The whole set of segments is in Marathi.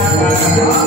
Avatara Bye.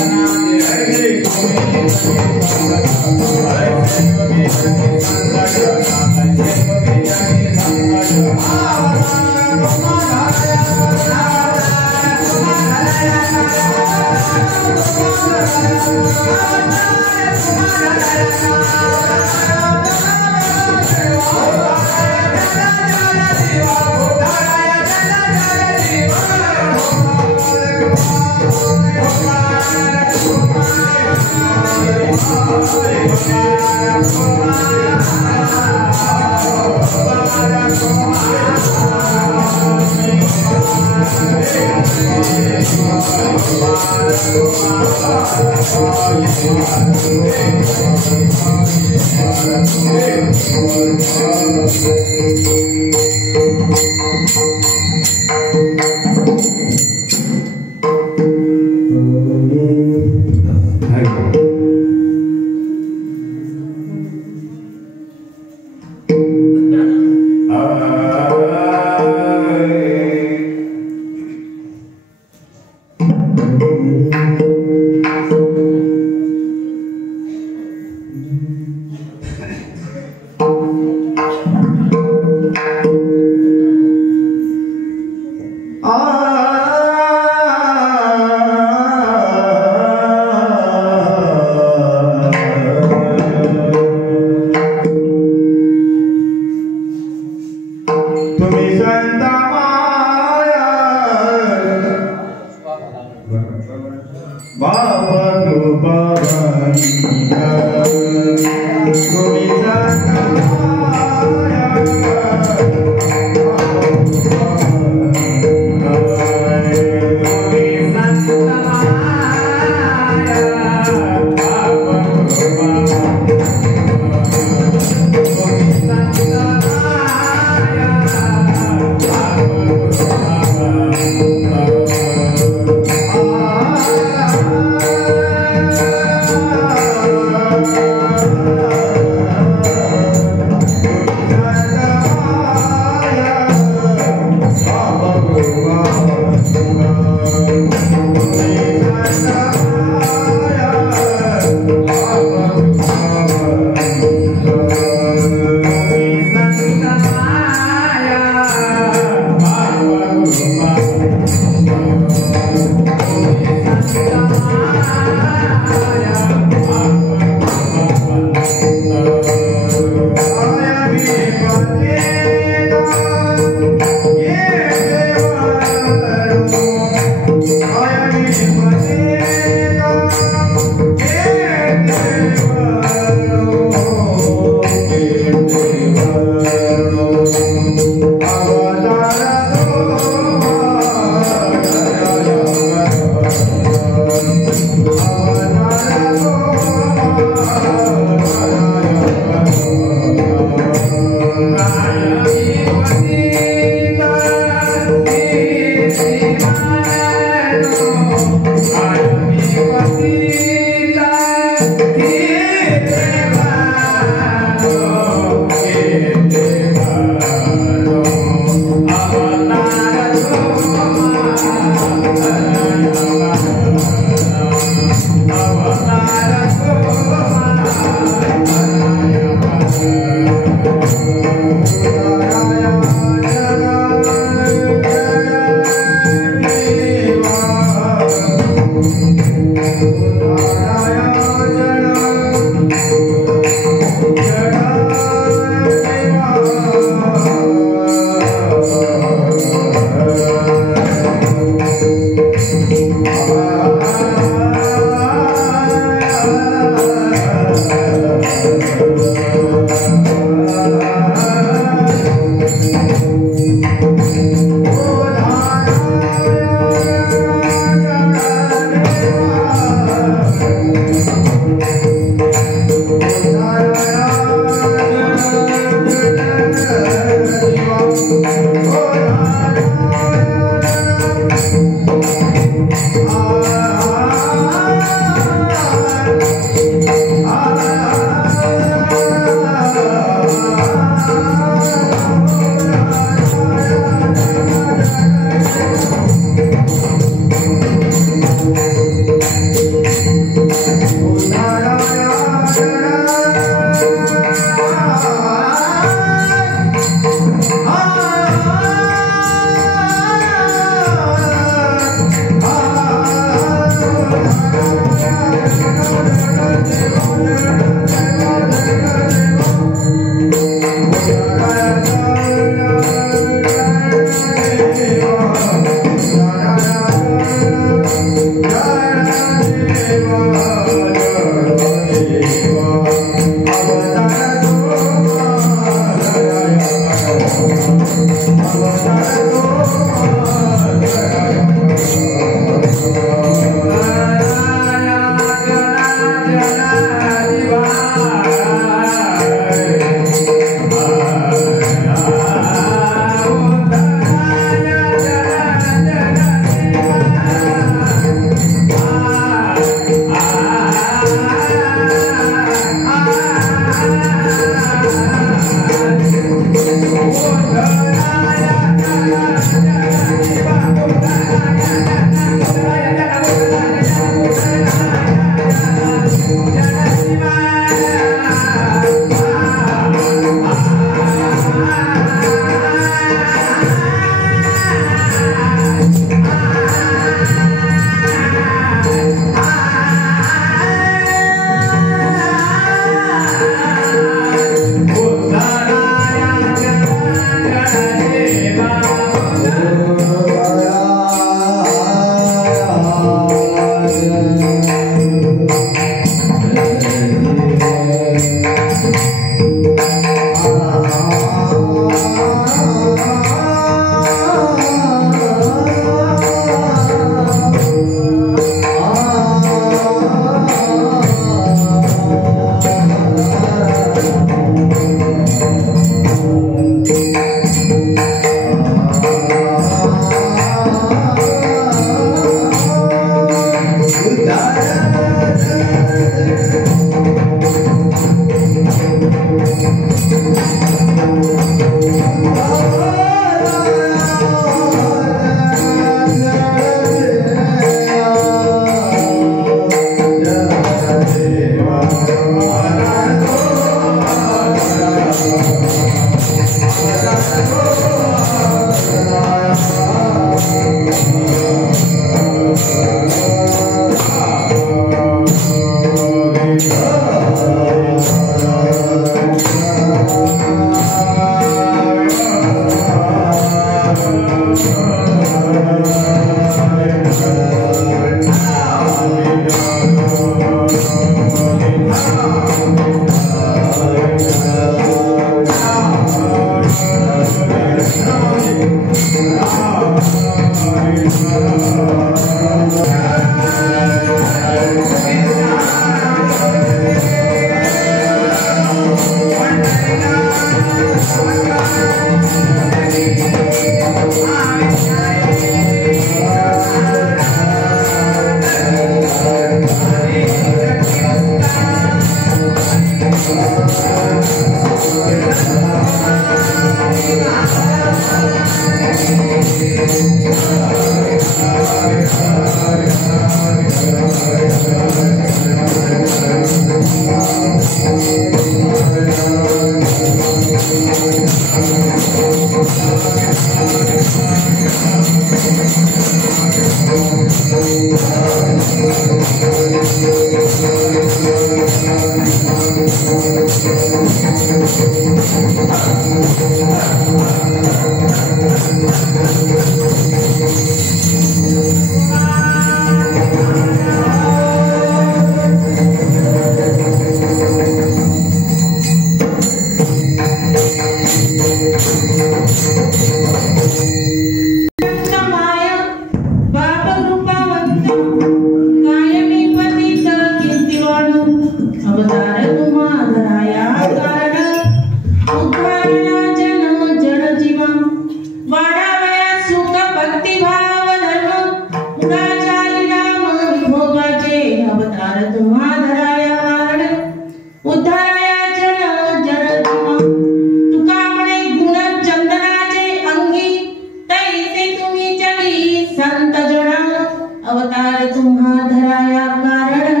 धराया कारण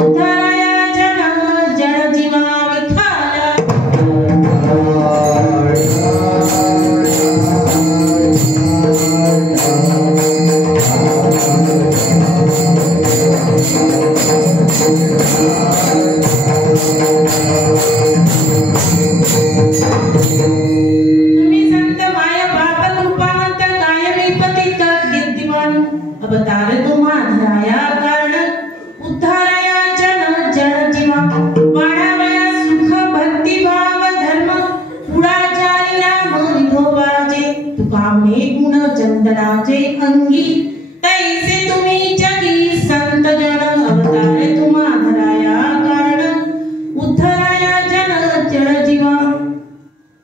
उद्धाराया जन जन जीवा तुम्ही संत माया बाप रूपावंत कायमी पतित कीर्तिवान अवतार तुम्हा धराया कारण उद्धाराया जन जन जीवा वाढावया सुख भक्ती भाव धर्म पुढाचारी नाम विठोबाचे तुकामने गुण चंदनाचे अंगी तैसे तुम्ही जगी संत जन अवतार तुम्हा धराया कारण उद्धाराया जन जन जीवा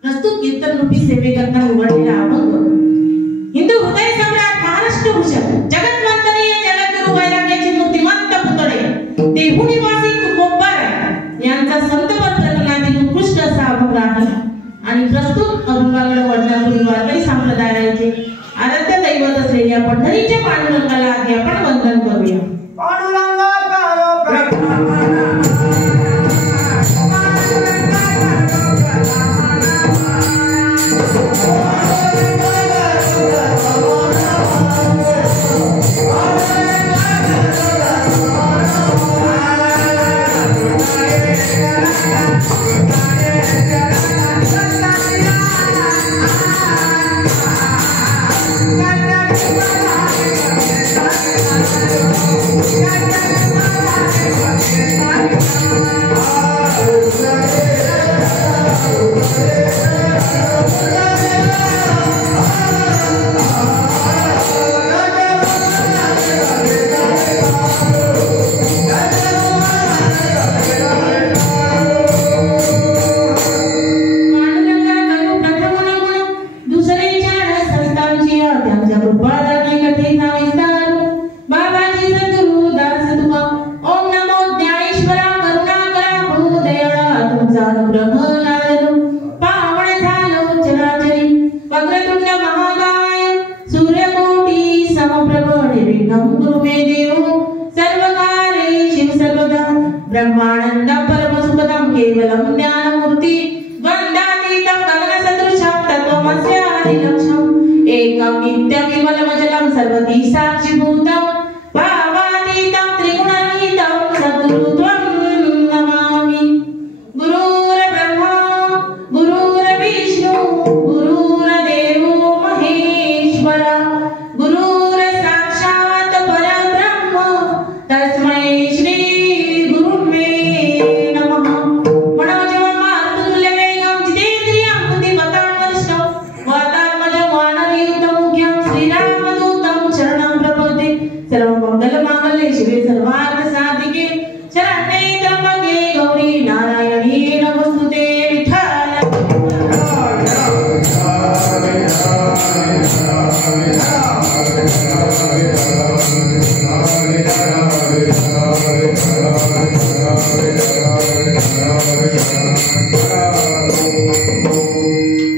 प्रस्तुत कीर्तन रूपी सेवेकरता निवडलेला अभंग हिंदू हृदय सम्राट महाराष्ट्र भूषण जगत वंदनीय जगद्गुरु वैराग्याचे मूर्तिमंत पुतळे देहू निवासी तुकोबर यांचा संतपद प्रकरणातील उत्कृष्ट असा अभंग आहे आणि प्रस्तुत अभंगाकडे वळण्यापूर्वी वारकरी संप्रदायाचे आराध्य दैवत असलेल्या पंढरीच्या पांडुरंगाला आधी आपण वंदन करूया. पांडुरंगा ब्रह्मानंद परम सुखदम केवलम ज्ञानमूर्ति वंदातीतं गगनसदृशं तत्त्वमस्यादिलक्ष्यम् एकं नित्यं केवलमचलं सर्वधी साक्षिभूतं भावातीतं त्रिगुणातीतं सद्गुरुत्वं नमामि. गुरुर्ब्रह्मा गुरुर्विष्णु गुरुर्देवो महेश्वर गुरुर्साक्षात् परब्रह्म तस्मै श्री सर्वमंगलमांगल्ये शिवे सर्वार्थ साधिके शरण्ये त्र्यंबके गौरी नारायणी नमोस्तुते.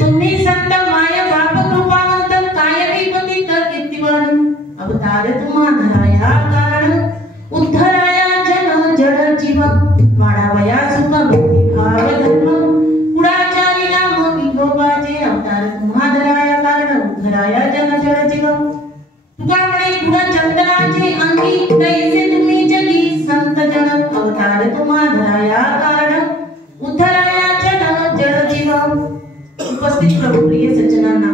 तुम्ही संत माया बाप कृपावंत कायमी पतित कीर्तिवान अवतार तुम्हा धराया कारण उद्धाराया जन जड जीव वाढावया सुख भक्ती भाव धर्म पुढाचारी नाम विठोबाचे अवतार तुम्हा धराया कारण उद्धाराया जन जड जीव तुकामणे गुण चंदनाचे अंगी तैसे तुम्ही जगी संत जन अवतार तुम्हा धराया कारण उद्धाराया जन जड जीव. उपस्थित प्रभुप्रिय सज्जनांना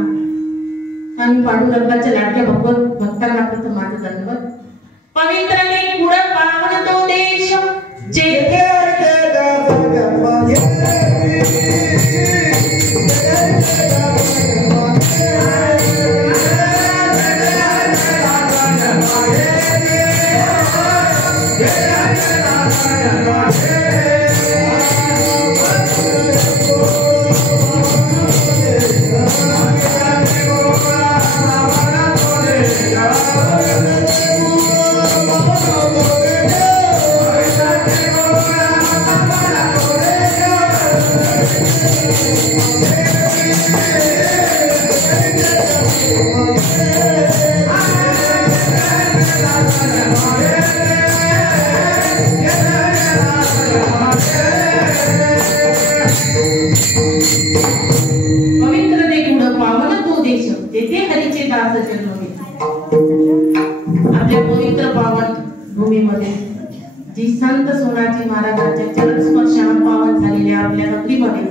आणि पांडुरंगाच्या लाडक्या भक्तांना प्रथम माझा धन्यवाद. पवित्र ने कुड पावन तो देश जेथे Hare भूमीमध्ये जी संत सोनाजी महाराजांच्या चरणस्पर्शाने पावन झालेल्या आपल्या नगरीमध्ये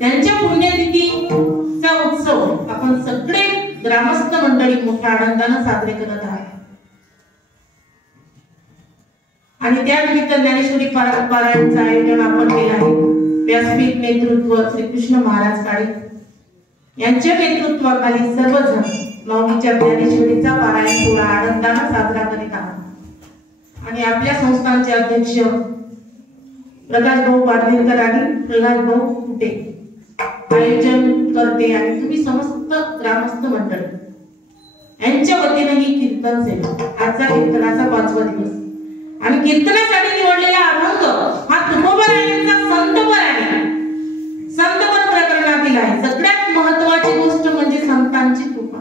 त्यांच्या पुण्यतिथीचा उत्सव आपण सगळे ग्रामस्थ मंडळी मोठ्या आनंदाने साजरे करत आहोत. आणि त्या निमित्त ज्ञानेश्वरी पारायणचं आयोजन आपण केलं आहे. व्यासपीठ नेतृत्व श्रीकृष्ण महाराज काळे यांच्या नेतृत्वाखाली सर्वजण नवमीच्या ज्ञानेश्वरीचा पारायण सोहळा आनंदाने साजरा करीत आहोत. आणि आपल्या संस्थांचे अध्यक्ष प्रकाश भाऊ पाडनेरकर आणि प्रल्हाद भाऊ कुटे आयोजन करते आणि तुम्ही समस्त ग्रामस्थ मंडळी यांच्या वतीने ही कीर्तन सेवा आजचा कीर्तनाचा 5वा दिवस आणि कीर्तनासाठी निवडलेला अभंग हा तुकोबारायांचा संतपर प्रकरणातील आहे. सगळ्यात महत्त्वाची गोष्ट म्हणजे संतांची कृपा.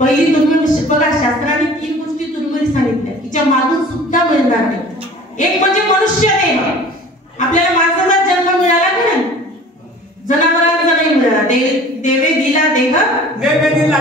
पहिली दुर्मिळ बघा, शास्त्राने 3 गोष्टी दुर्मिळ सांगितल्या तिच्या मागून सुद्धा मिळणार नाही. एक म्हणजे मनुष्य देह. आपल्याला माणसाचा जन्म मिळाला की नाही? जनावरांचा नाही मिळाला. देवे दिला देह, देवे दिला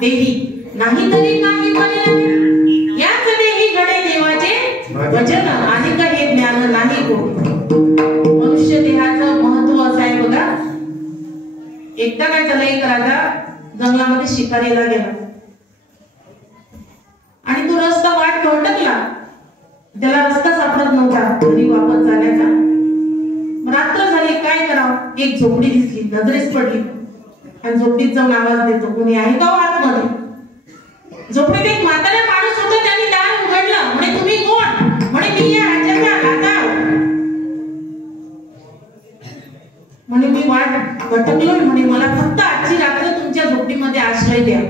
देही नाही तरी काही पर्याय याच देही घडे देवाचे वचन आणि काही ज्ञान नाही हो. मनुष्य देहाचं महत्व असं आहे बघा. एकदा काय झालं, एक राजा जंगलामध्ये शिकारीला गेला आणि तो रस्ता वाट भटकला. त्याला रस्ता सापडत नव्हता घरी वापस जाण्याचा. रात्र झाली, काय करावं? एक झोपडी दिसली, नजरेस पडली आणि झोपडीत जाऊन आवाज देतो, कोणी आहे का आतमध्ये? झोपडीत एक म्हातारा माणूस होता. त्यांनी दार उघडलं. म्हणे तुम्ही कोण? म्हणे मी या राज्याचा राजा. म्हणे मी वाट भटकलोय. म्हणे मला फक्त आजची रात्र तुमच्या झोपडीमध्ये आश्रय द्या,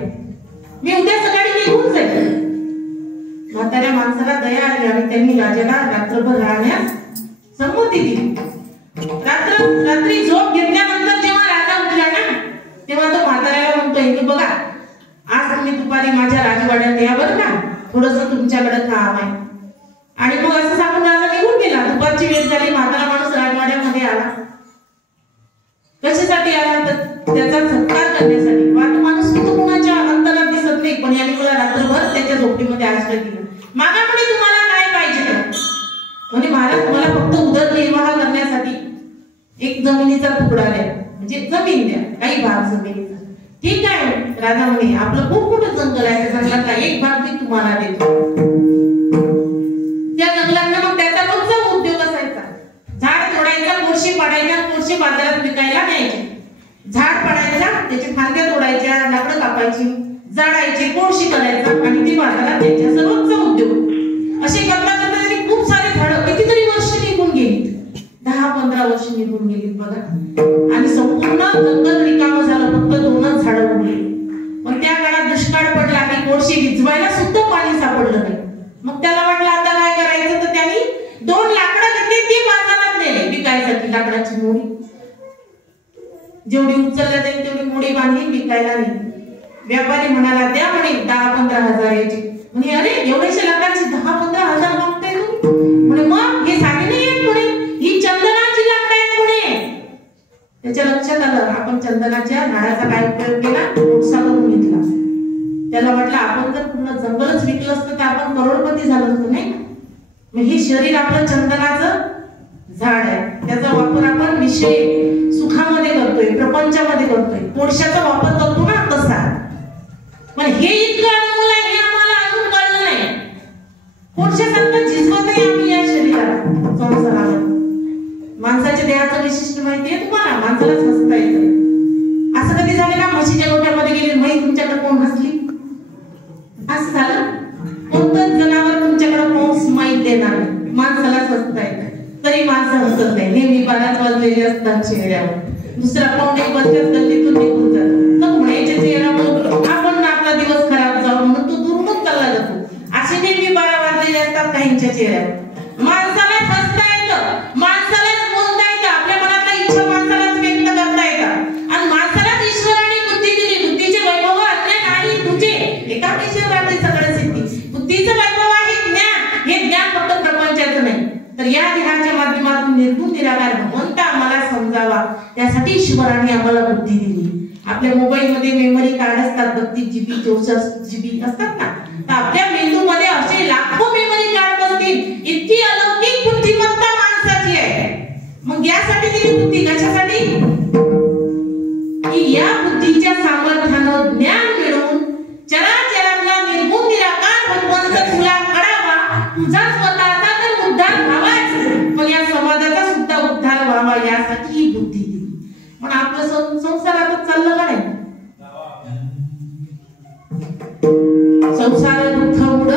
मी उद्या सकाळी निघून जाईल. म्हाताऱ्या माणसाला दया आली आणि त्यांनी राजाला रात्रभर राहण्यास संमती दिली. रात्री झोप घेतल्यानंतर जेव्हा राजा उठला ना, तेव्हा तो म्हाताऱ्याला म्हणतोय की बघा, आज तुम्ही दुपारी माझ्या राजवाड्यात या बरं का, थोडंसं तुमच्याकडे काम आहे. आणि मग असं सांगून राजा निघून गेला. दुपारची वेळ झाली, म्हातारा माणूस राजवाड्यामध्ये आला. कशासाठी आला? तर त्याचा सत्कार करण्यासाठी. वाट माणूस तो कोणाच्या अंतरात दिसत नाही, पण याने मला रात्रभर त्याच्या झोपडीमध्ये आश्रय दिला. मागा म्हणे तुम्हाला काय पाहिजे? म्हणे महाराज मला फक्त उदरनिर्वाह करण्यासाठी एक जमिनीचा तुकडा द्या, म्हणजे जमीन द्या, काही भाग जमिनीचा. ठीक आहे राजा म्हणे, आपलं खूप मोठं जंगल आहे, त्या जंगलातला एक भाग मी तुम्हाला देतो. त्या जंगलातला मग त्याचा रोजचा उद्योग असायचा. झाड तोडायचा, कोळशी पाडायचा, कोळशी बाजारात विकायला न्यायचे. झाड पाडायचा, त्याची फांद्या तोडायच्या, लाकडं कापायची, जाळायची, कोळशी करायचा आणि ती बाजारात द्यायची. असं रोजचा उद्योग. असे करता करता त्यांनी खूप सारे झाडं कितीतरी वर्ष निघून गेली. 10-15 वर्ष निघून गेली बघा. आणि संपूर्ण जंगल रिकामं झालं, फक्त 2च झाडं उरली. पण त्या काळात दुष्काळ पडला आणि कोळशी भिजवायला सुद्धा पाणी सापडलं नाही. मग त्याला वाटलं आता काय करायचं, तर त्यांनी 2 लाकडं घेतली, ती बाजारात नेली विकायसाठी. लाकडाची मोडी जेवढी उचलल्या जाईल तेवढी मोडी बांधली, विकायला नेली. व्यापारी म्हणाला द्या म्हणे 10-15 हजार याची. म्हणे अरे एवढ्याशा लाकडाची 10-15 हजार मागताय तू? म्हणे मग हे साधी नाही आहेत म्हणे, ही चंदनाची लाकडं आहेत म्हणे. त्याच्या लक्षात आलं आपण चंदनाच्या झाडाचा काय उपयोग केला, उपसा करून घेतला. त्याला म्हटलं आपण जर पूर्ण जंगलच विकलं असतं तर आपण करोडपती झालो असतो नाही. मग हे शरीर आपलं चंदनाचं झाड आहे, त्याचा वापर आपण विषय सुखामध्ये करतोय, प्रपंचामध्ये करतोय, कोळशाचा वापर करतो ना तसा. पण हे इतकं अनमोल आहे हे आम्हाला अजून कळलं नाही. कोळशासारखं झिजवत आहे आम्ही या शरीराला, संसाराला. माणसाच्या देहाचं विशिष्ट माहिती आहे तुम्हाला, माणसालाच हसता येतं. असं कधी झालं ना म्हशीच्या गोठ्यामध्ये गेले, म्हैस तुमच्याकडे कोण हसली? असं झालं? कोणतंच जनावर तुमच्याकडे कोण स्माईल देणार नाही, माणसालाच हसता येतं. तरी माणसं हसत नाही, नेहमी 12 वाजलेले असतात चेहऱ्यावर. दुसरा पाहुणे बसल्याच गल्लीतून निघून जातो, तर म्हणायच्या चेहऱ्यावर आपण आपला दिवस खराब जाऊ म्हणून तो दुरूनच चालला जातो. असे नेहमी 12 वाजलेले असतात काहींच्या चेहऱ्यावर. माणसालाच हसता येतं, माणसालाच बोलता येतं, आपल्या मनातल्या इच्छा माणसालाच व्यक्त करता येतात. आणि माणसालाच ईश्वराने बुद्धी दिली. बुद्धीचे वैभव असले नाही तुझे एका विषयावर आपली सगळं सिद्धी. बुद्धीचं वैभव आहे ज्ञान, हे ज्ञान फक्त प्रपंचाचं नाही, तर या ध्यानाच्या माध्यमातून निर्गुण निराकार भगवंत आम्हाला समजावा, त्यासाठी ईश्वराने आम्हाला बुद्धी दिली. आपल्या मोबाईल मध्ये मेमरी कार्ड असतात, 32 GB 64 GB असतात ना, तर आपल्या मेंदूमध्ये असे लाखो मेमरी कार्ड असतील. इतकी अलौकिक बुद्धिमत्ता माणसाची आहे. मग यासाठी दिली बुद्धी कशासाठी? की या बुद्धीच्या सामर्थ्यानं ज्ञान मिळवून चराचरातला निर्गुण निराकार भगवंत तुला कळावा, तुझा स्वतःचा तर उद्धार व्हावाच, पण या समाजाचा सुद्धा उद्धार व्हावा यासाठी ही बुद्धी दिली. पण आपलं संसारातच चाललं का नाही? संसार दुःख उड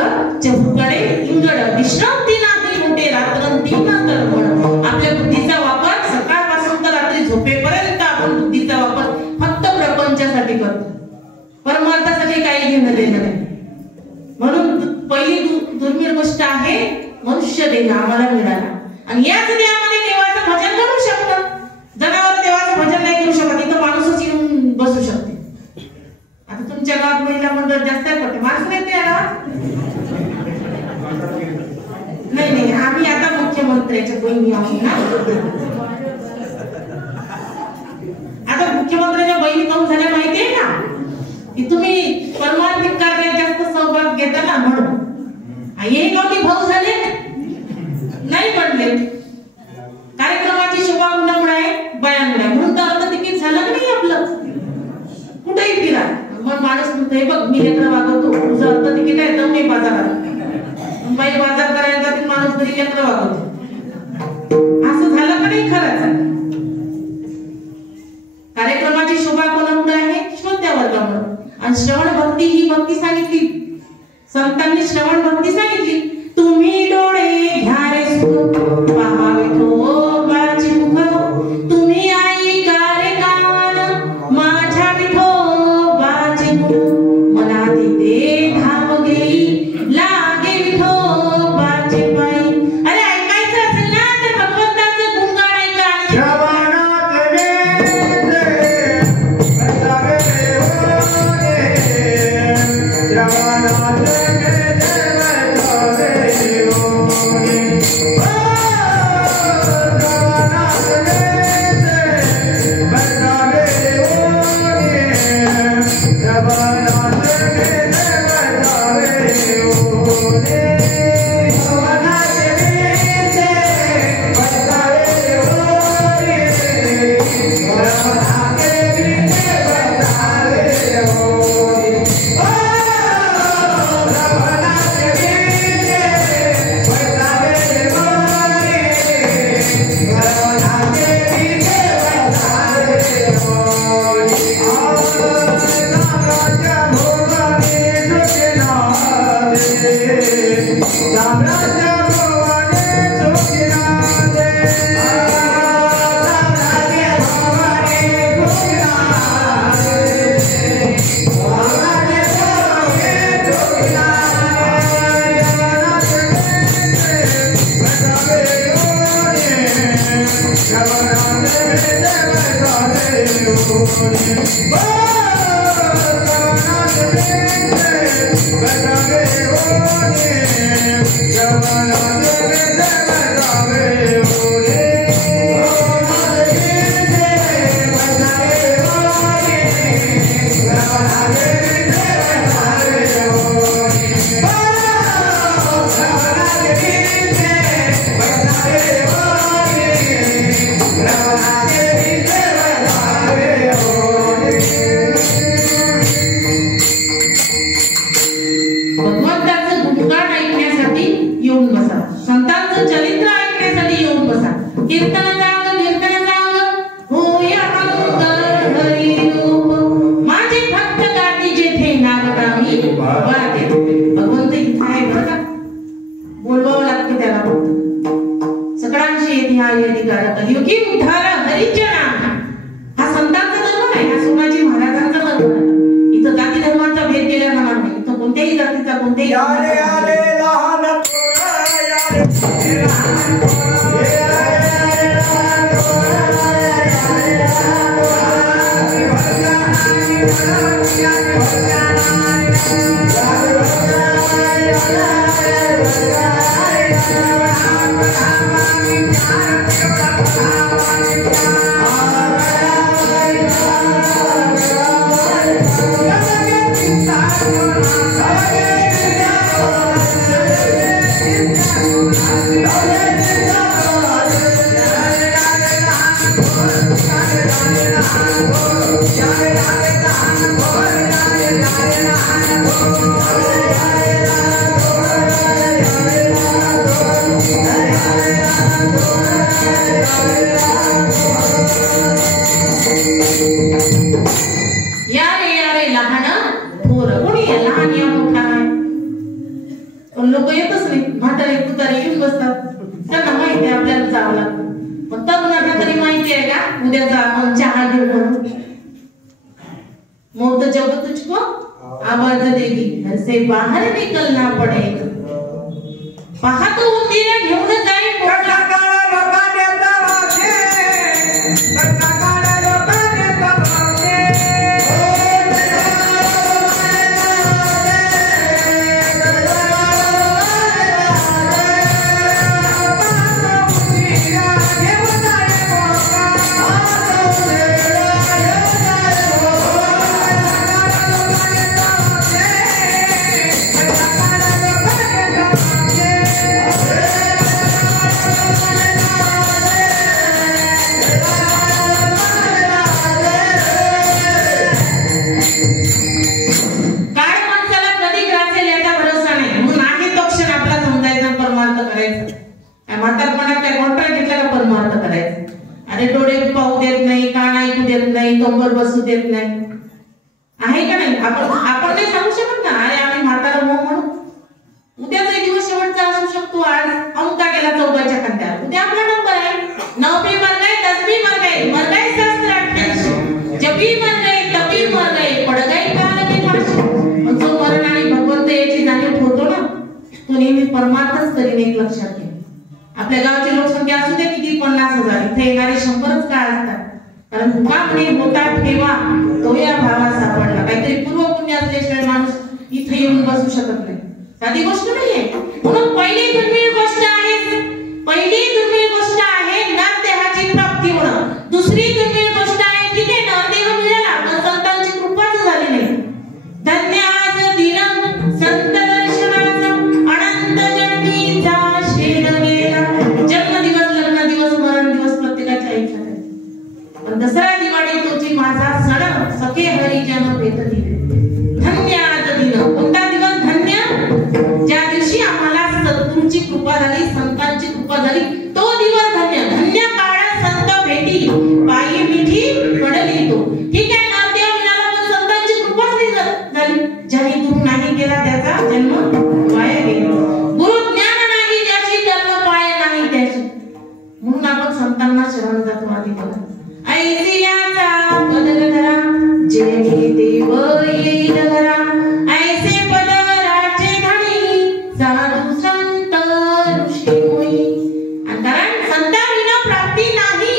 चहुकडे इंगड, विश्रांती नाही मोठे रात्रंती न तळमळ. आपल्या बुद्धीचा वापर सकाळपासून तर रात्री झोपेपर्यंत आपण बुद्धीचा वापर फक्त प्रपंचासाठी करतो, परमार्थासाठी काही घेणं देणं नाही. म्हणून पहिली दुर्मिळ गोष्ट आहे मनुष्य देह आम्हाला मिळाला. आणि याच देहामध्ये देवाचं भजन करू शकतं. जनावर देवाचं भजन नाही करू शकत, इथं माणूसच येऊन बसू शकते. आता तुमच्या गावात महिला मंडळ जास्त आहे, पण माणूस नाही ते नाही. आम्ही आता मुख्यमंत्र्याच्या बहिणी आहोत ना. आता मुख्यमंत्र्याच्या बहिणी काऊन झाल्या माहितीये ना, की तुम्ही परमार्थिक कार्यात जास्त सहभाग घेता ना म्हणून. हे गावठी भाऊ झाले नाही पडले. कार्यक्रमाची शोभा कुणामुळे? बायांमुळे. म्हणून तर अर्ध तिकीट झालं नाही आपलं. कुठेही फिरा मग माणूस म्हणतो हे बघ मी लेकरं वागवतो, तुझं अर्ध तिकीट आहे तर मी बाजारात. बाई बाजार करायला जाते, माणूस घरी लेकरं वागवतो. असं झालं का नाही? खरंच. कार्यक्रमाची शोभा कोणामुळे आहे? श्रोत्या वर्गामुळे. आणि श्रवण भक्ती ही भक्ती सांगितली संतांनी, श्रवण भक्ती सांगितली. तुम्ही डोळे घ्या रे सुख पहावे विठोबाची मुख, तुम्ही ऐका रे कान माझ्या विठोबाची मुख, मना देते धाम घेई लागे विठोबाचे पायी. अरे ऐकायचं असेल ना तर भगवंताचं गुणगान ऐका. भगवंताचं गुणगान ऐकण्यासाठी येऊन बसा, संतांचं चरित्र ऐकण्यासाठी येऊन बसा. कीर्तन जाग होया मंगल हरी रूप, माझे भक्त गाती जेथे नागरामी वाटे. भगवंत इथं आहे बरं का, बोलवावं लागते त्याला फक्त. सगळ्यांशी येथे हा अधिकार कलियुगी उद्धार हरीचे नाम. हा संतांचा धर्म आहे, हा सोनाजी महाराजांचा धर्म आहे. इथं जाती धर्माचा भेद केला जाणार नाही. इथं कोणत्याही जातीचा कोणत्याही लोक येतच नाही. म्हातारे तुतारे येऊन बसतात, त्यांना माहिती आहे आपल्याला जावं लागतं. पण तरुणांना तरी माहिती आहे का उद्याचा आपण चहा घेऊ म्हणून. मौत जब तुझको आवाज देगी घर से बाहर निकलना पड़ेगा. पाहतो उंदीरा घेऊन जाईल कंबर बसू देत नाही. आहे का नाही? आपण नाही सांगू शकत ना, अरे आम्ही म्हातारा हो म्हणून. उद्याचा दिवस शेवटचा असू शकतो. आज अमुका गेला चौकाच्या खांद्यावर, उद्या आपला नंबर आहे. 9 भी मर गए, 10 भी मर गए सहस्त्र 88. जब भी मर गए तभी मर गए, पड गए काल की फाशी. पण जो मरण आणि भगवंत याची जाणीव होतो ना, तो नेहमी परमार्थच करीन. एक लक्षात घे. आपल्या गावाची लोकसंख्या असू दे किती 50,000, इथे येणारे 100च का असतात. कारण मुकापणे होता ठेवा तो या भावा सापडला. काहीतरी पूर्व पुण्य असल्याशिवाय माणूस इथे येऊन बसू शकत नाही. साधी गोष्ट नाहीये. म्हणून पहिली दुर्मिळ गोष्ट आहे, नरदेहाची प्राप्ती होणं. दुसरी दुर्मिळ गोष्ट आहे की ते नरदेह मिळाला पण संतांची कृपाच झाली नाही. धन्य आज दिन संत दर्शनाचा, अनंत जन्मीचा शेण गेला. जन्मदिवस, लग्न दिवस, मरण दिवस प्रत्येकाच्या आयुष्यात. दसरा दिवाळी तोची माझा सण, सखे हरिजन भेट दिले. धन्य आज दिन. कोणता दिवस धन्य? ज्या दिवशी आम्हाला सद्गुरूची कृपा झाली, संतांची कृपा झाली, तो दिवस धन्य. धन्य काळा संत भेटी, पायी मिठी पडली तो. ठीक आहे, नामदेव मिळाला पण संतांची कृपा झाली. ज्याने गुरु नाही केला त्याचा जन्म वाया गेला. गुरु ज्ञान नाही ज्याची, कर्म पाय नाही त्याची. म्हणून आपण संतांना शरण जातो. आधी बघा, ऐसियाचा बदल धरा, जेणे देव येईल धरा. ऐसे पदराचे धणी, साधू संत ऋषी मुनी. कारण संतांविना प्राप्ती नाही,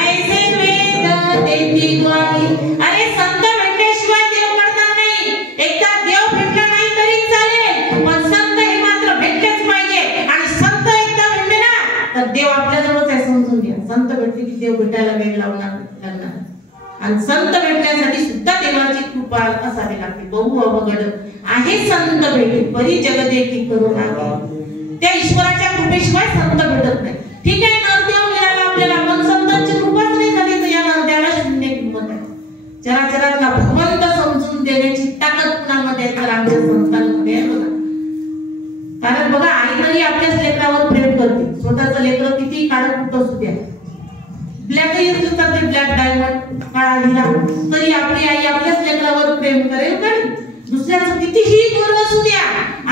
ऐसे वेद देती ग्वाही. अरे संत भेटल्याशिवाय देव करणार नाही. एकदा देव भेटला नाही तरी चालेल, पण संत हे मात्र भेटलेच पाहिजे. आणि संत एकदा भेटले ना तर देव आपल्या जवळच आहे, समजून घ्या. संत भेटले की देव भेटायला वेळ लागणार. आणि संत भेटण्यासाठी सुद्धा देवाची कृपा असावी लागते. बहु अवघड आहे संत भेटी, परी जगदेकी करुणा. त्या ईश्वराच्या कृपेशिवाय संत भेटत नाही. ठीक आहे, नरदेव मिळाला आपल्याला, पण संतांची कृपाच नाही झाली तर या नरदेवाला शून्य किंमत आहे. चराचरातला भगवंत समजून देण्याची ताकद कुणामध्ये तर आमच्या संतांमध्ये आहे. लेकरं किती काढत कुठं असू द्या, ब्लॅक येत असतात ते ब्लॅक डायमंड काळा हिरा, तरी आपली आई आपल्याच लेकरावर प्रेम करेल का? दुसऱ्याचं कितीही गुरु असू द्या,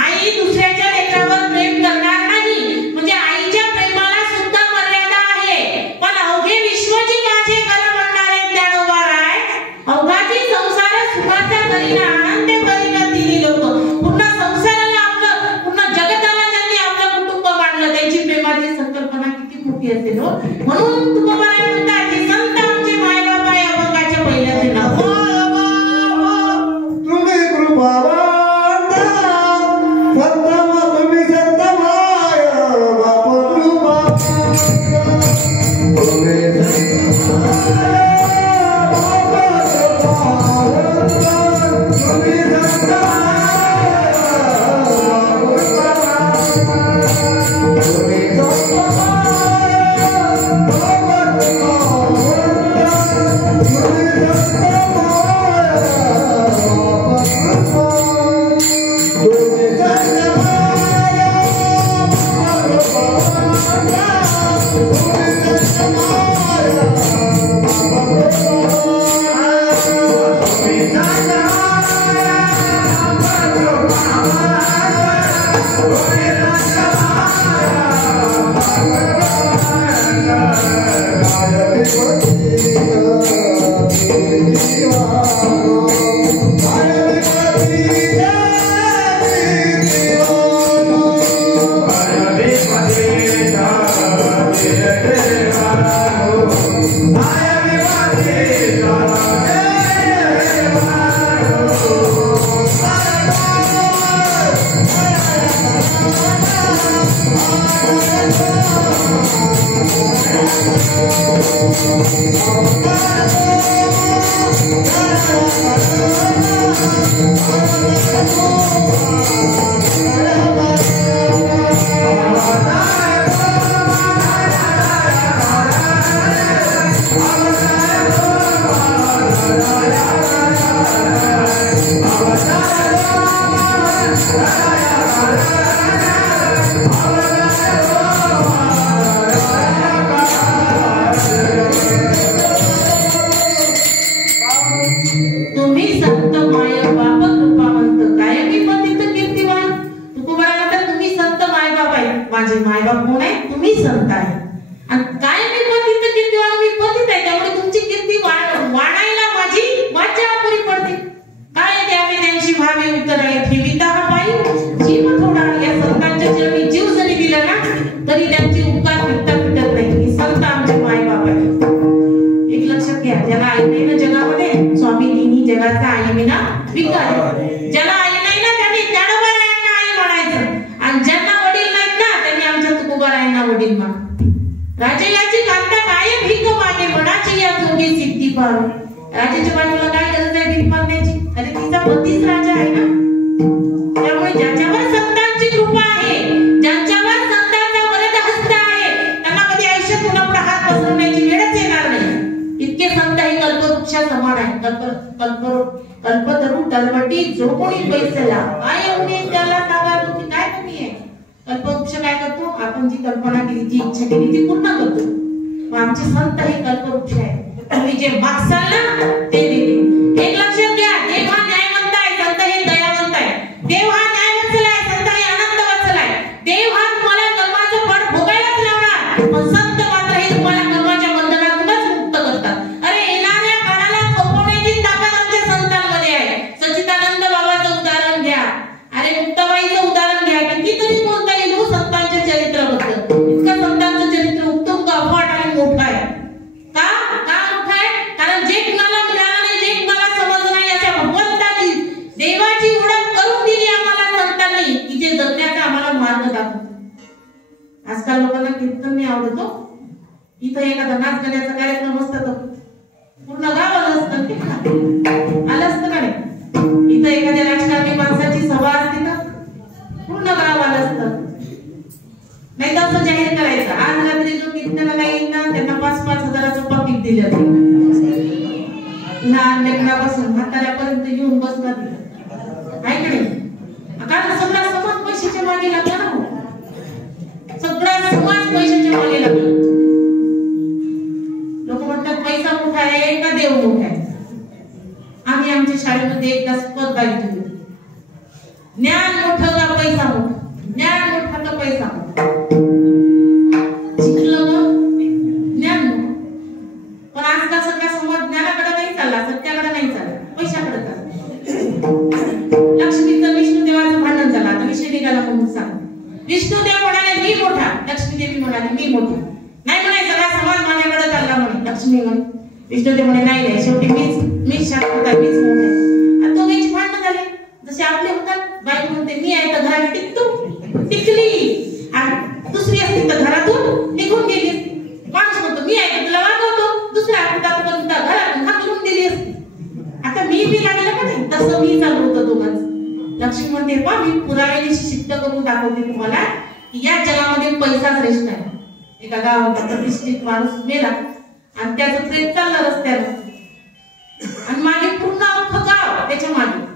आई दुसऱ्याच्या लेकरावर प्रेम करणार नाही. म्हणजे आईच्या प्रेमाला सुद्धा मर्यादा आहे. पण अवघे विश्वची माझे घर म्हणणारे ज्ञानोबा राय, अवघाची संसार सुखाचा करीना आनंद करीना दिली लोक. पूर्ण संसाराला आपलं, पूर्ण जगताला ज्यांनी आपलं कुटुंब मानलं, त्यांची प्रेमाची संकल्पना किती मोठी असेल हो. म्हणून तुकोबाराय म्हणतात की संत आमचे मायबाप आहे अभंगाच्या पहिल्याचे नाव. राजाच्या बाजूला काय गरज आहे भीक मागण्याची? अरे तिचा पतीच राजा आहे ना. त्यामुळे ज्याच्यावर संतांची कृपा आहे, ज्यांच्यावर संतांचा वरद हस्त आहे, त्यांना कधी आयुष्यात कुणापुढे हात पसरवण्याची वेळच येणार नाही. इतके संत हे कल्पवृक्षा समान आहे. कल्पतरू तलवटी जो कोणी पैसेला काय होणे त्याला सांगा तुझी काय कमी आहे. कल्पवृक्ष काय करतो? आपण जी कल्पना केली, जी इच्छा केली ती पूर्ण करतो. आमचे संत हे कल्पवृक्ष आहे. तुम्ही जे मागसाल ना ते देते. एक लक्षात घ्या, देव हा न्यायवंत आहे, संत हे दयावंत आहे. देव हा न्यायवंत आहे, संत हे आनंदवत्सल आहे. देव हा तुम्हाला कर्माचं फळ भोगायलाच लावणार, पण संत मात्र हे तुम्हाला कर्माच्या बंधनातूनच मुक्त करतात. अरे येणाऱ्या काळाला थोपवण्याची ताकद आमच्या संतांमध्ये आहे. सच्चिदानंद बाबाचं उदाहरण घ्या, अरे मुक्ताबाईचं उदाहरण घ्या. कितीतरी बोलता येईल हो संतांच्या चरित्राबद्दल. इतकं संतांचं चरित्र उत्तम, अफाट आणि मोठं आहे. आजकाल लोकांना कीर्तन नाही आवडतो. इथं एखादा नाच गाण्याचा कार्यक्रम असतो तर पूर्ण गाव आलं असतं का नाही? इथं एखाद्या राजकारणी माणसाची सभा असते तर पूर्ण गाव आलं असतं. नाही तर असं जाहीर करायचं, आज रात्री जो कीर्तनाला येईल ना त्यांना 5-5 हजाराचं पाकिट दिलं जाईल. लहान लेकरापासून म्हाताऱ्यापर्यंत येऊन बसणार आहे का नाही? कारण सगळा समाज पैशाच्या मागे लागला ना. सगळा समाज पैशाच्या पाहिजे. ज्ञान मोठं का पैसा मोठा? ज्ञान मोठा का पैसा मोठा? शिकलं मग ज्ञान मोठं. पण आजकाल सगळा समाज ज्ञानाकडे नाही चालला, सत्याकडे नाही चालला, पैशाकडे चालला. लक्ष्मीचं विष्णुदेवाचं भांडण झालं. आता विषय निघाला म्हणून सांग. विष्णुदेव म्हणाले मी मोठा, लक्ष्मीदेवी म्हणाली मी मोठी. नाही म्हणे सगळा समाज माझ्याकडे चालला म्हणे. लक्ष्मी म्हणे, विष्णुदेव म्हणे नाही नाही, शेवटी मीच शांत, मीच मोठे. आणि दोघांची भांडण झाले जसे आपले होतात. बाई म्हणते मी आहे तर घरात टिकली, आणि दुसरी असते तर घरातून निघून गेली. माणूस म्हणतो मी आहे तर तुला वागवतो, दुसऱ्या हातात घरातून हाकलून दिली असते. आता मी बी लागलं का नाही, तसं मी चालू होतं दोघांचं. लक्ष्मी म्हणते पहा मी पुराव्यानिशी सिद्ध करून दाखवते तुम्हाला की या जगामध्ये पैसा श्रेष्ठ आहे. एका गावात प्रतिष्ठित माणूस मेला आणि त्याचं प्रेत चाललं रस्त्यावर, आणि मागे पूर्ण अख्खं गाव त्याच्या मागे.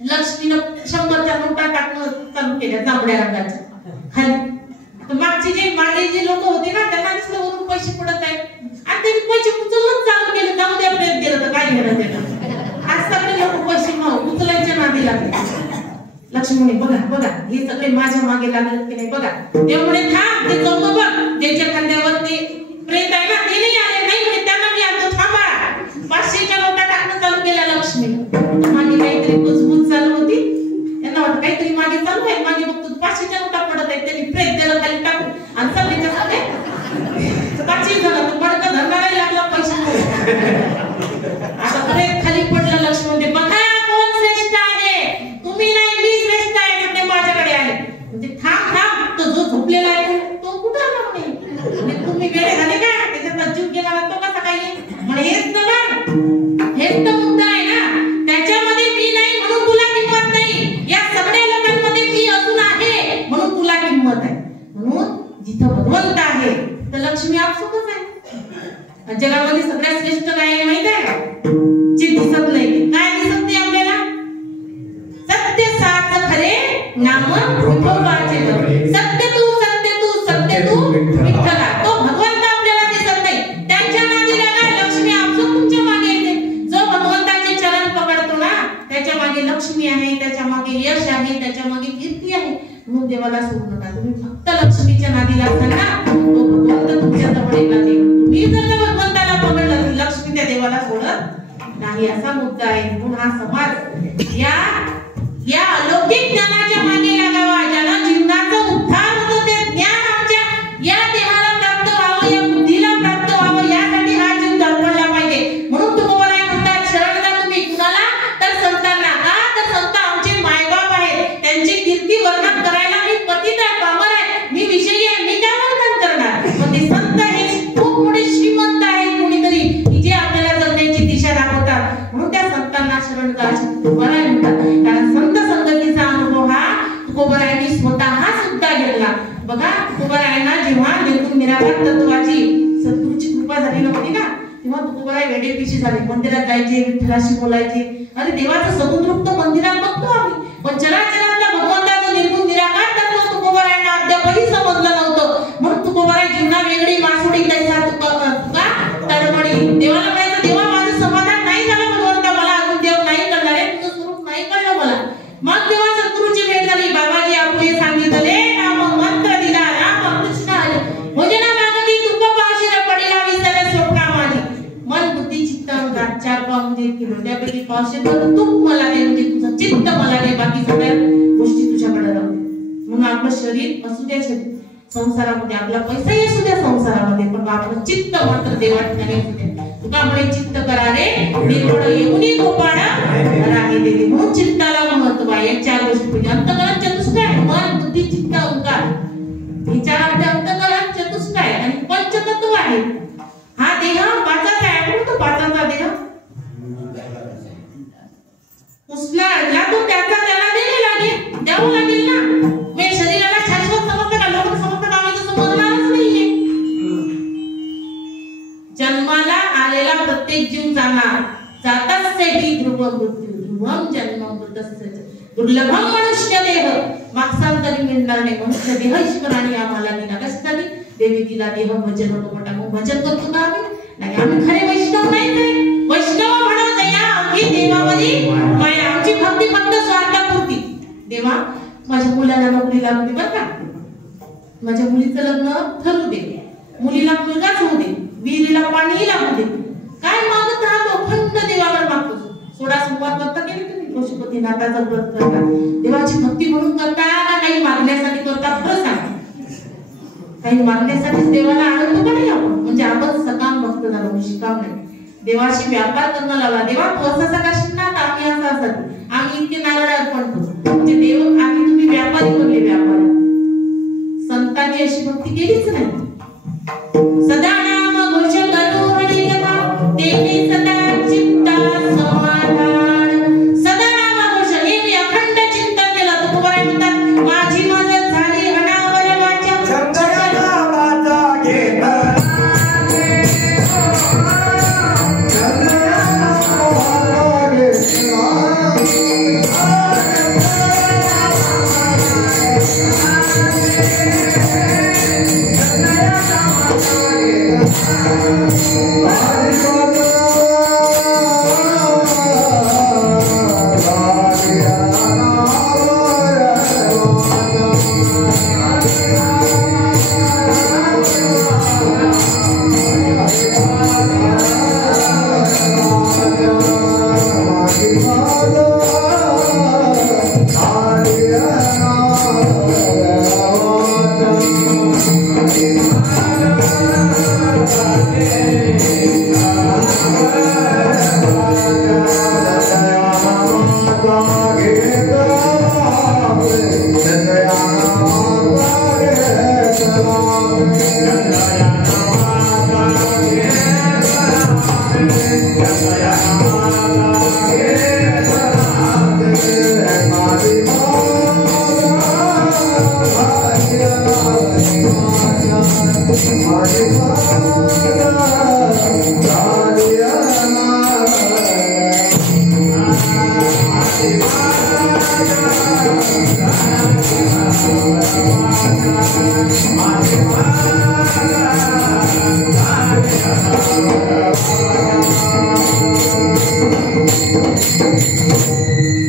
लक्ष्मीनं 100च्या नोटा टाकणं चालू केल्या जांभड्या रंगाच्या खाली. तर मागे जे लोक होते ना त्यांना दिसलं वरून पैसे पडत आहेत, आणि त्यांनी पैसे उचलणं चालू केलं. जाऊ द्या प्रेत गेलं तर काय घेणं देणं. आज सगळे लोक पैसे उचलायच्या नादी लागले. लक्ष्मी म्हणे बघा बघा हे सगळे माझ्या मागे लागले की नाही बघा. देव म्हणे थांब, ते चौक बघ ज्याच्या खांद्यावर ते प्रेत आहे ना ते नाही आले. नाही म्हणे त्यांना मी आणतो, थांबा. 500च्या नोटा टाकणं चालू केल्या लक्ष्मीनं. मागे काहीतरी कुजबूज चालू होती. त्यांना वाटतं काहीतरी मागे चालू आहे. मागे बघतो 500च्या नोटा पडत आहेत. त्यांनी प्रेत दिलं खाली टाकून, आणि सगळ्याच्या सगळे 500 जण पडकं धरणाराही लागला पैसे. आता प्रेत खाली पडलं. लक्ष्मी म्हणते बघा कोण श्रेष्ठ आहे, तुम्ही नाही मी श्रेष्ठ आहे. म्हणजे माझ्याकडे आले. म्हणजे थांब थांब, तो जो झोपलेला आहे तो कुठं आला म्हणे. तुम्ही वेळे झाले का, त्याच्यात जीव गेला तो कसा काय म्हणे. हेच ना, हेच तर मुद्दा आहे ना. त्याच्यामध्ये मी नाही म्हणून तुला किंमत नाही, या सगळ्या लोकांमध्ये मी अजून आहे म्हणून तुला किंमत आहे. म्हणून जिथं भगवंत आहे तर लक्ष्मी आपसुकच आहे. जगामध्ये सगळ्यात श्रेष्ठ काय आहे माहित आहे? जे दिसत नाही. काय दिसत नाही आपल्याला? सत्य साच खरे नाम विठोबाचे बरे. सत्य तू विठ्ठला. तो भगवंत आपल्याला दिसत नाही, त्यांच्या नादी लागा. लक्ष्मी आपसूक तुमच्या मागे येते. जो भगवंताचे चरण पकडतो ना त्याच्या मागे लक्ष्मी आहे, त्याच्या मागे यश आहे, त्याच्या मागे कीर्ती आहे. म्हणून देवाला सोडू नका. तुम्ही फक्त लक्ष्मीच्या नादी लागता ना, तो भगवंत तुमच्या जवळ येणार नाही. तुम्ही जर भगवंताला पकडलं तर लक्ष्मी त्या देवाला सोडत नाही, असा मुद्दा आहे. म्हणून हा समाज या अलौकिक ज्ञानाच्या मागे लागावा. ज्याला जीवनाचा उद्धार होतो ते ज्ञान आमच्या या देहाला प्राप्त व्हावं, या बुद्धीला प्राप्त व्हावं, यासाठी हा जीव धडपडला पाहिजे. म्हणून तुकोबाराय म्हणतात शरण जा तुम्ही कुणाला, तर संतांना. का तर संत आमचे मायबाप आहेत, त्यांची कीर्ती वर्णन करायला मी पतित आहे, पामर आहे, मी विषयी आहे, मी काय वर्णन करणार. पण ते संत हे खूप मोठे श्रीमंत आहेत कोणीतरी की जे आपल्याला जगण्याची दिशा दाखवतात. म्हणून त्या संतांना शरण जा तुकोबाराय म्हणतात. कारण संत संगतीचा अनुभव हा तुकोबारायांनी स्वतः सुद्धा घेतला. बघा तुकोबारायांना जेव्हा निर्गुण निराकार तत्वाची सद्गुरूची कृपा झाली नव्हती ना, तेव्हा तुकोबाराय वेडेपिशी झाले. मंदिरात जायचे, विठ्ठलाशी बोलायचे. अरे देवाचं समुद्रमुक्त मंदिरात बघतो आम्ही, पण चराचरातल्या भगवंताचं निर्गुण निराकार तत्व तुकोबारायांना अद्यापही समजलं नव्हतं. म्हणून तुकोबाराय जीवना वेगळी मासुडी तैसा तुका तडमडी. देवाला म्हणायचं देवा माझं समाधान नाही झालं, भगवंता मला अजून देव नाही कळणार आहे, तुझं स्वरूप नाही कळलं मला. मग तेव्हा सद्गुरूची भेट झाली. बाबाजी आपुले सांगितले नाम मंत्र दिला राम कृष्ण हरी. भोजना मागती तुका पावशीर पडिला विसरे स्वप्ना माझी. मन बुद्धी चित्त अंगात 4 पाव म्हणजे किलो, त्यापैकी पावशीर तूप मला दे, म्हणजे तुझं चित्त मला दे, बाकी सगळ्या गोष्टी तुझ्याकडे राहू. म्हणून आपलं शरीर असू द्या संसारामध्ये, आपला पैसाही असू द्या संसारामध्ये, पण आपलं चित्त मात्र देवा ठिकाणी असू द्या. तुका म्हणे चित्त करा रे निर्गुण येऊनी गोपाळ राहे देवी. म्हणून चित्ताला महत्व आहे. 4 गोष्टी म्हणजे अंतःकरण चतुष्टय, मन बुद्धी चित्त अहंकार. हे 4 अंतःकरण चतुष्टय आणि पंचतत्व आहे. हा देह 5चा आहे. म्हणून तो 5चा देह उचला तो त्याचा त्याला द्यावं लागेल ना. मी शरीराला शाश्वत समजतं का? लोक समजतात आम्ही तसं बोलणारच नाहीये. जन्माला आलेला प्रत्येक जीव जाणार, जाताच सेठी ध्रुव मृत्यू. ध्रुवम जन्म मृतस्य दुर्लभम मनुष्य देह. मागसांतरी मिळणार नाही मनुष्य देह ईश्वराने आम्हाला दिला. कशासाठी? देवी दिला देह भजन कपटा. मग भजन करतो का आम्ही? नाही, आम्ही खरे वैष्णव नाही. वैष्णव म्हणून दया आम्ही देवावरी माया. आमची देवा माझ्या मुलाला नोकरी लागू दे बरं का, माझ्या मुलीचं लग्न ठरू दे, मुलीला मुलगाच होऊ दे, विहिरीला पाणीही लागू दे. काय मागत राहतो, खंड देवावर मागतो. सोळा सोमवार करता की तुम्ही पशुपतीनाथाचं व्रत करता, देवाची भक्ती म्हणून करता का काही मागण्यासाठी करता? खरं सांगा. काही मागण्यासाठीच देवाला आणतो का नाही आपण? म्हणजे आपण सकाम भक्त झालो, शिकाव नाही. देवाशी व्यापार करणं लावला. देवा तू असा करशील ना तर आम्ही असं असत, आम्ही इतके नारळ अर्पण करतो. म्हणजे देव आम्ही तुम्ही व्यापारी बनले, व्यापारी. संतांनी अशी भक्ती केलीच नाही. सदा नाम घोष करू हरी कथा, तेने सदा चित्ता समाधान. सदा नाम घोष नेहमी अखंड चिंतन केलं तर तुम्हाला म्हणतात माझी मदत झाली अनावर वाचा.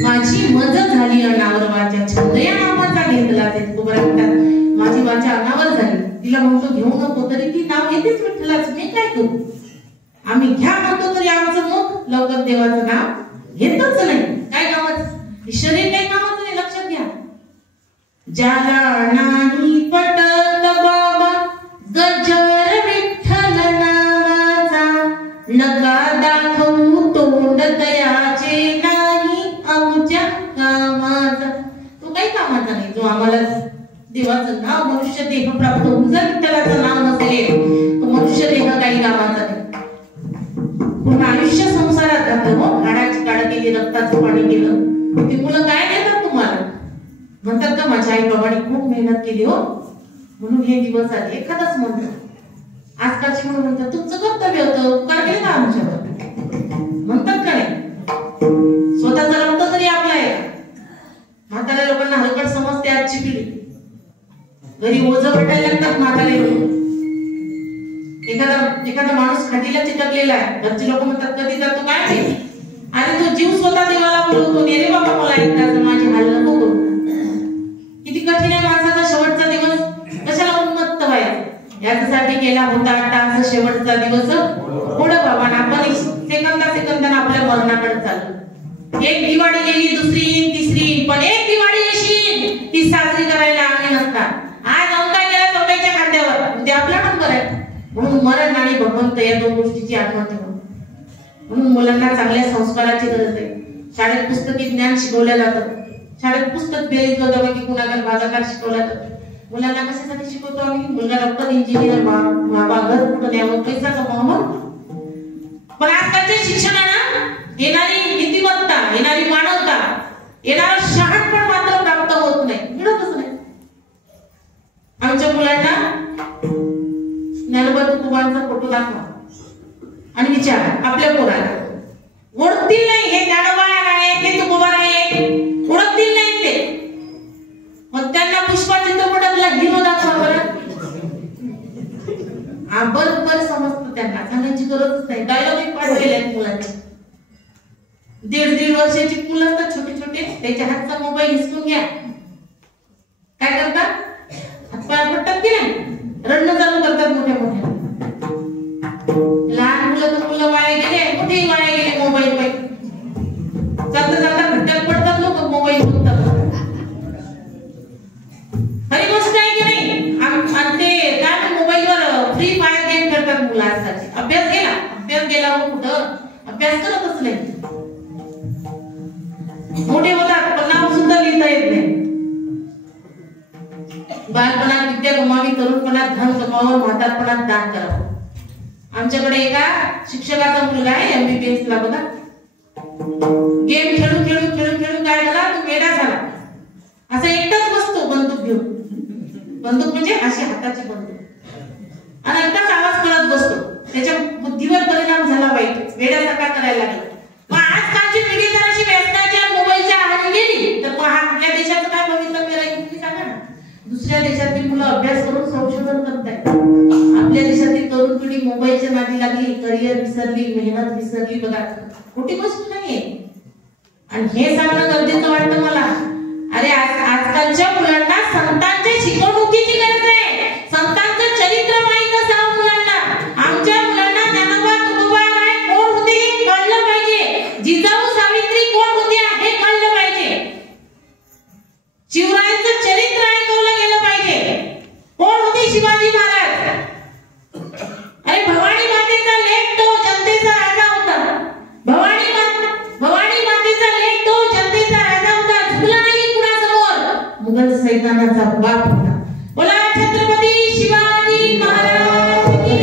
माझी मदत झाली अनावर वाचा. छंद या नावाचा घेतला ते तुकाराम म्हणतात माझी वाचा अनावर झाली. तिला म्हणतो घेऊ नको तरी ती नाव घेतेच विठ्ठलाच. मी काय करू? आम्ही घ्या म्हणतो तरी आमचं मुख लवकर देवाचं नाव घेतच नाही. काय कामाचं? शरीर काही कामाचं नाही, लक्षात घ्या. ज्याला नाही पटत बाबा गजर विठ्ठल नावाचा, नका दाखवू तोंड दयाचे नाही आमच्या कामाचा. तो काही कामाचा नाही जो आम्हाला देवाचं नाव मनुष्य देह प्राप्त होऊन जर विठ्ठलाचं नाव नसेल तो मनुष्य देह काही कामाचा नाही. पूर्ण आयुष्य संसारात जातं हो. हाडाची काळ केली, रक्ताचं पाणी केलं, ती मुलं काय देतात तुम्हाला? म्हणतात का माझ्या आई बाबांनी खूप मेहनत केली हो म्हणून हे दिवस आले. एखादाच म्हणतात आजकालची म्हणून म्हणतात तुमचं कर्तव्य होतं, उपकार केले ना आमच्यावर, म्हणतात का नाही? स्वतःचा रक्त तरी आपला आहे. म्हाताऱ्या लोकांना हलकट समजते आजची पिढी. घरी ओझं भेटायला लागतात म्हातारे लोक. एखादा माणूस खाटीला चिटकलेला आहे, घरचे लोक म्हणतात कधी जातो काय माहिती, आणि तो जीव स्वतः देवाला बोलवतो, रे बाबा मला एकदा माझी हाल नको करू. किती कठीण आहे माणसाचा शेवटचा दिवस. कशाला उन्मत्त व्हायचं? याच्यासाठी केला होता टास शेवटचा दिवस पुढे बाबा. आपण सेकंदाने आपल्या मरणाकडे चाललो. एक दिवाळी गेली, दुसरी, तिसरी, पण एक दिवाळी येशील ती साजरी करायला आम्ही नसतात. आज नव्हता गेला चौकाच्या खांद्यावर, ते आपला नंबर आहे. म्हणून मरण आणि भगवंत या दोन गोष्टीची आठवण ठेवा. म्हणून मुलांना चांगल्या संस्काराची गरज आहे. शाळेत पुस्तकी ज्ञान शिकवलं जातं. शाळेत पुस्तक बेरीज वजाबाकी गुणाकार भागाकार शिकवला जातो. मुलांना कशासाठी शिकवतो आम्ही? मुलगा डॉक्टर, इंजिनियर व्हावा, घर कुठं न्यावं, पैसा कमावा. पण आजकालच्या शिक्षणाला येणारी नीतिमत्ता, येणारी मानवता, येणारा शहाणपण मात्र प्राप्त होत नाही, मिळतच नाही. आमच्या मुलांना ज्ञानोबा तुकोबांचा फोटो दाखवा आणि विचार आपल्या पोराला ओळखतील नाही. हे ज्ञानोबा आहे, हे तुकोबा आहे, ओळखतील नाही ते. मग त्यांना पुष्पा चित्रपटातला हिरो दाखवा बरं. बरोबर समजतं त्यांना, सांगायची गरजच नाही. डायलॉग पाठवलेले आहेत मुलांचे. 1.5 वर्षाची मुलं असतात छोटे छोटे, त्याच्या हातचा मोबाईल हिसकून घ्या, काय करतात? हातपाय पटतात की नाही, रडणं चालू करतात मोठ्या मोठ्या. लहान मुलं तर मुलं वाया गेले, मोठेही वाया गेले मोबाईल पायी. चालता चालता खड्ड्यात पडतात लोक मोबाईल बघतात. खरी गोष्ट आहे की नाही? आणि ते काय मोबाईलवर फ्री फायर गेम खेळतात मुलं आजकालचे. अभ्यास गेला हो कुठं? अभ्यास करतच नाही. मोठे होतात पण नाव सुद्धा लिहिता येत नाही. बालपणात विद्या गमावी, तरुणपणात धन गमावून म्हातारपणात दान करावं. आमच्याकडे एका शिक्षकाचा मुलगा आहे MBBS ला बघा. गेम खेळून खेळून खेळून खेळून काय झाला, तो वेडा झाला. असं एकटाच बसतो बंदूक घेऊन, बंदूक म्हणजे अशी हाताची बंदूक, आणि एकटाच आवाज करत बसतो. त्याच्या बुद्धीवर परिणाम झाला वाईट, वेड्यासारखा करायला लागला. मग आजकालची पिढी जर अशी व्यसनाच्या मोबाईलच्या आहारी गेली तर मग आपल्या देशाचं काय भवितव्य राहील तुम्ही सांगा ना. दुसऱ्या देशातील मुलं अभ्यास करून संशोधन करतायत. आपल्या देशातील तरुण पिढी मोबाईलच्या नादी लागली, करिअर विसरली, मेहनत विसरली. बघा, मोठी गोष्ट नाहीये. आणि हे सांगणं गरजेचं वाटतं मला. अरे आजकालच्या मुलांना संतांच्या शिकवणुकीची गरज आहे. संतांचं चरित्र माहित असावं मुलांना. आमच्या मुलांना ज्ञानोबा तुकोबाराय कोण होते हे कळलं पाहिजे. जिजाऊ सावित्री कोण होत्या हे कळलं पाहिजे. शिवरायांचं चरित्र ऐकवलं गेलं पाहिजे. कोण होते शिवाजी महाराज? अरे भवानी मातेचा लेक तो जनतेचा राजा होता. भवानी मातेचा लेक तो जनतेचा राजा होता. झुकला नाही कुणासमोर. मुघल सैतानाचा बाप होता. बोला छत्रपती शिवाजी महाराज की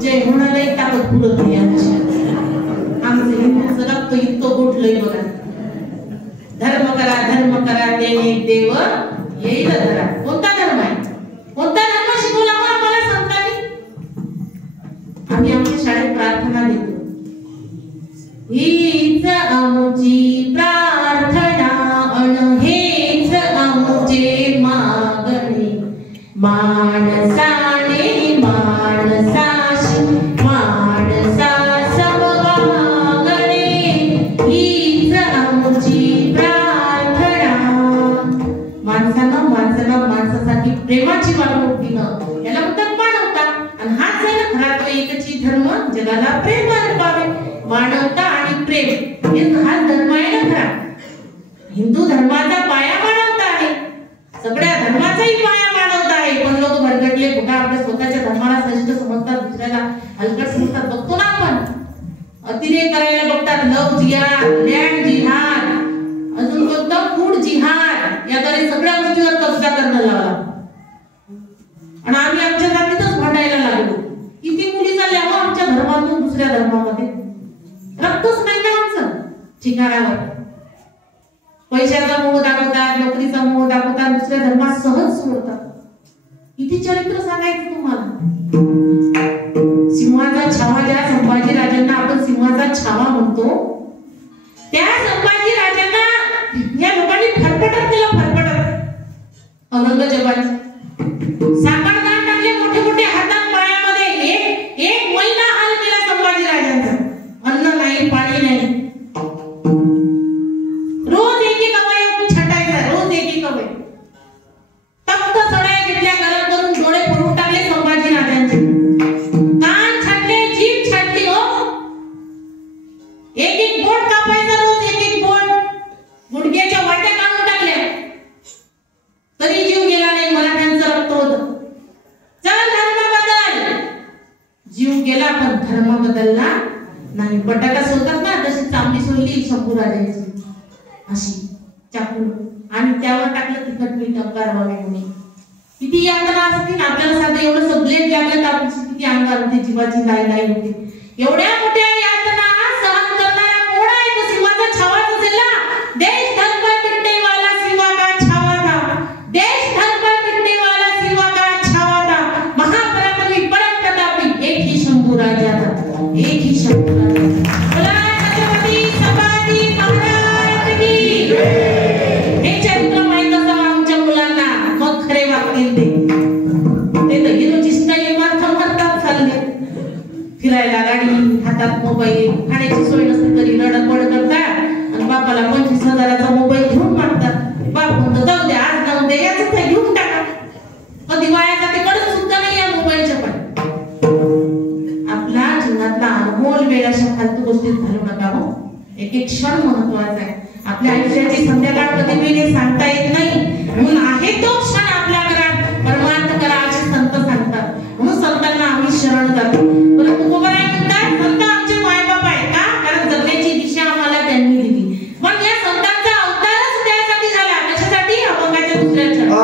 जय. होणारे ताकद पुरत नाही आमची. आमचं हिंदूचं रक्त इतकं गोठलंय बघा. धर्म करा देणे देव येईल धरा. कोणता धर्म आहे? कोणता धर्म शिकवला मग आम्हाला संतांनी? आम्ही आमच्या शाळेत प्रार्थना देतो, हीच आमची प्रार्थना अन हेच आमचे मागणे. माणसाने माणसाशी माणसा समवागणे. हीच आमची प्रार्थना. माणसासाठी प्रेमाची वागणूक दिलं, याला म्हणतात मानवता. आणि हाच आहे ना खरा तो एकची धर्म, जगाला प्रेमाने पावे. मानवता आणि प्रेम हे हा धर्म आहे ना खरा. हिंदू धर्माचा पाया मानवता आहे. सगळ्या धर्माचाही पाया मानवता आहे. पण लोक भरकटले बघा, आपल्या स्वतःच्या धर्माला श्रेष्ठ समजतात, दुसऱ्याला हलकट समजतात. बघतो ना आपण, अतिरेक करायला बघतात. लव जिहाद, लँड जिहाद, अजून कोणतं फूड जिहाद, याद्वारे सगळ्या गोष्टीवर कब्जा करणं लावला. आणि आम्ही आमच्या जातीतच भांडायला लागलो. किती मुली चालल्या हो आमच्या धर्मातून दुसऱ्या धर्मामध्ये. रक्तच नाही ना आमचं ठिकाणावर. पैशाचा मोह दाखवतात, नोकरीचा मोह दाखवतात, दुसऱ्या धर्मात सहज सोडतात. किती चरित्र सांगायचं तुम्हाला. सिंहाचा छावा, ज्या संभाजी राजांना आपण सिंहाचा छावा म्हणतो, त्या संभाजी राजांना या लोकांनी फरफटत केलं, फरफटत. औरंगजेबाने साखरदान टाकले मोठे मोठे हातात पायामध्ये. एक महिना हाल केला संभाजी राजांचा. अन्न नाही, पाणी नाही. रोज एक एक अवयव छटायचा, रोज एक एक अवयव. तख्त सडाया घेतल्या गरम करून, डोळे फोडून टाकले संभाजी राजांचे. कान छाटले, जीभ छाटली हो. एक एक बोट कापायचा रोज, एक एक बोट. गुडघ्याच्या वाट्या काढून टाकल्या, तरी जीव गेला नाही. मराठ्यांचं रक्त होतं. चल धर्म बदल. जीव गेला पण धर्म बदलला नाही. बटाटा सोलतात ना, तशी चांबडी सोडली शंभू राजांची अशी चाकून, आणि त्यावर टाकलं तिखट मीठ अंगार व्हावे म्हणून. किती यातना असतील आपल्याला. साधं एवढं ब्लेड लागलं तर आपली किती अंगार होते, जीवाची लाई लाई होते. एवढ्या मोठ्या यातना सहन करणारा कोण आहे? तो सिंहाचा छावाच असेल ना. देश धर्म मिटने वाला सिंहा का छावा था. देश धर्म मिटने वाला सिंहा का छावा था. महापराक्रमी परम प्रतापी एक ही शंभू राजा था. एक ही शंभू राजा. बोला छत्रपती संभाजी महाराज की जय. हे चरित्र माहित असावं आमच्या मुलांना, मग खरे वागतील ते. ते तर हिरोची स्टाईल मारतात चालले. फिरायला गाडी, हातात मोबाईल, खाण्याची एक एक क्षण महत्वाचा आहे. आपल्या आयुष्याची संध्याकाळ कधी वेगळी सांगता येत नाही, म्हणून आहे तो क्षण आपल्या घरात परमार्थ करा असे संत सांगतात. म्हणून संतांना आम्ही शरण जातो. परंतु गोबराय म्हणतात संत आमचे मायबाप आहे. का? कारण जगण्याची दिशा आम्हाला त्यांनी दिली. पण या संतांचा अवतारच त्यासाठी झाला. कशासाठी? अभंगाच्या दुसऱ्या चरणात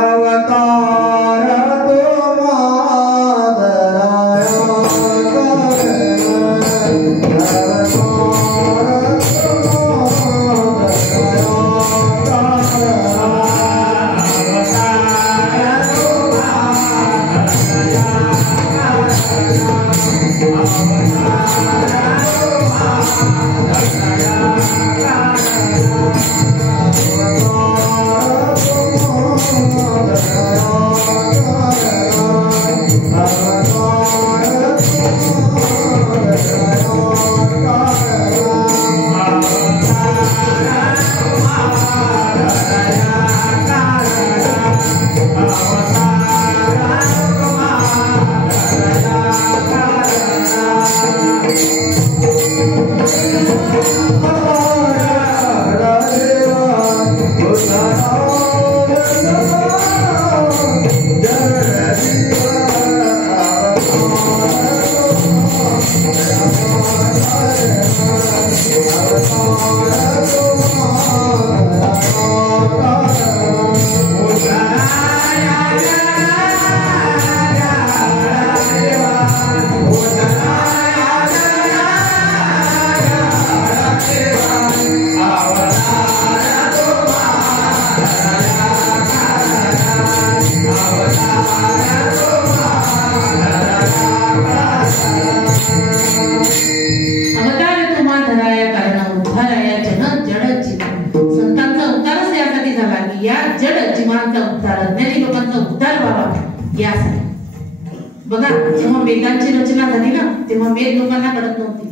बघा. जेव्हा वेदांची रचना झाली ना तेव्हा वेद लोकांना कळत नव्हती.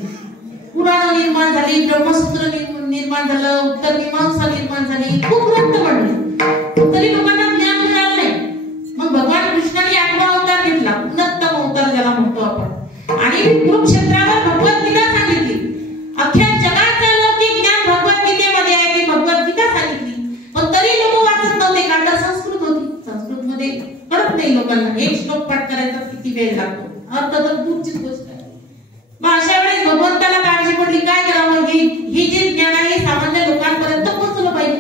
पुराण निर्माण झाली, ब्रह्मसूत्र निर्माण झालं, उत्तर मीमांसा निर्माण झाली, खूप ग्रंथ बनले, तरी लोकांना ज्ञान मिळालं नाही. मग भगवान कृष्णाने 8वा अवतार घेतला, उन्नतम अवतार ज्याला म्हणतो आपण, आणि कुरुक्षेत्रावर भगवद्गीता सांगितली. अख्ख्या जगाचं लौकिक ज्ञान भगवद्गीतेमध्ये आहे. ती भगवद्गीता सांगितली, पण तरी लोक वाचत नव्हते. का? तर संस्कृत होती. संस्कृत मध्ये कळत नाही लोकांना. एक श्लोक पाठ करायचा किती वेळ लागतो, अर्थ तर दूरचीच गोष्ट आहे. मग अशा वेळेस भगवंताला काळजी पडली काय करावं, ही जे ज्ञान आहे सामान्य लोकांपर्यंत पोहोचलं पाहिजे.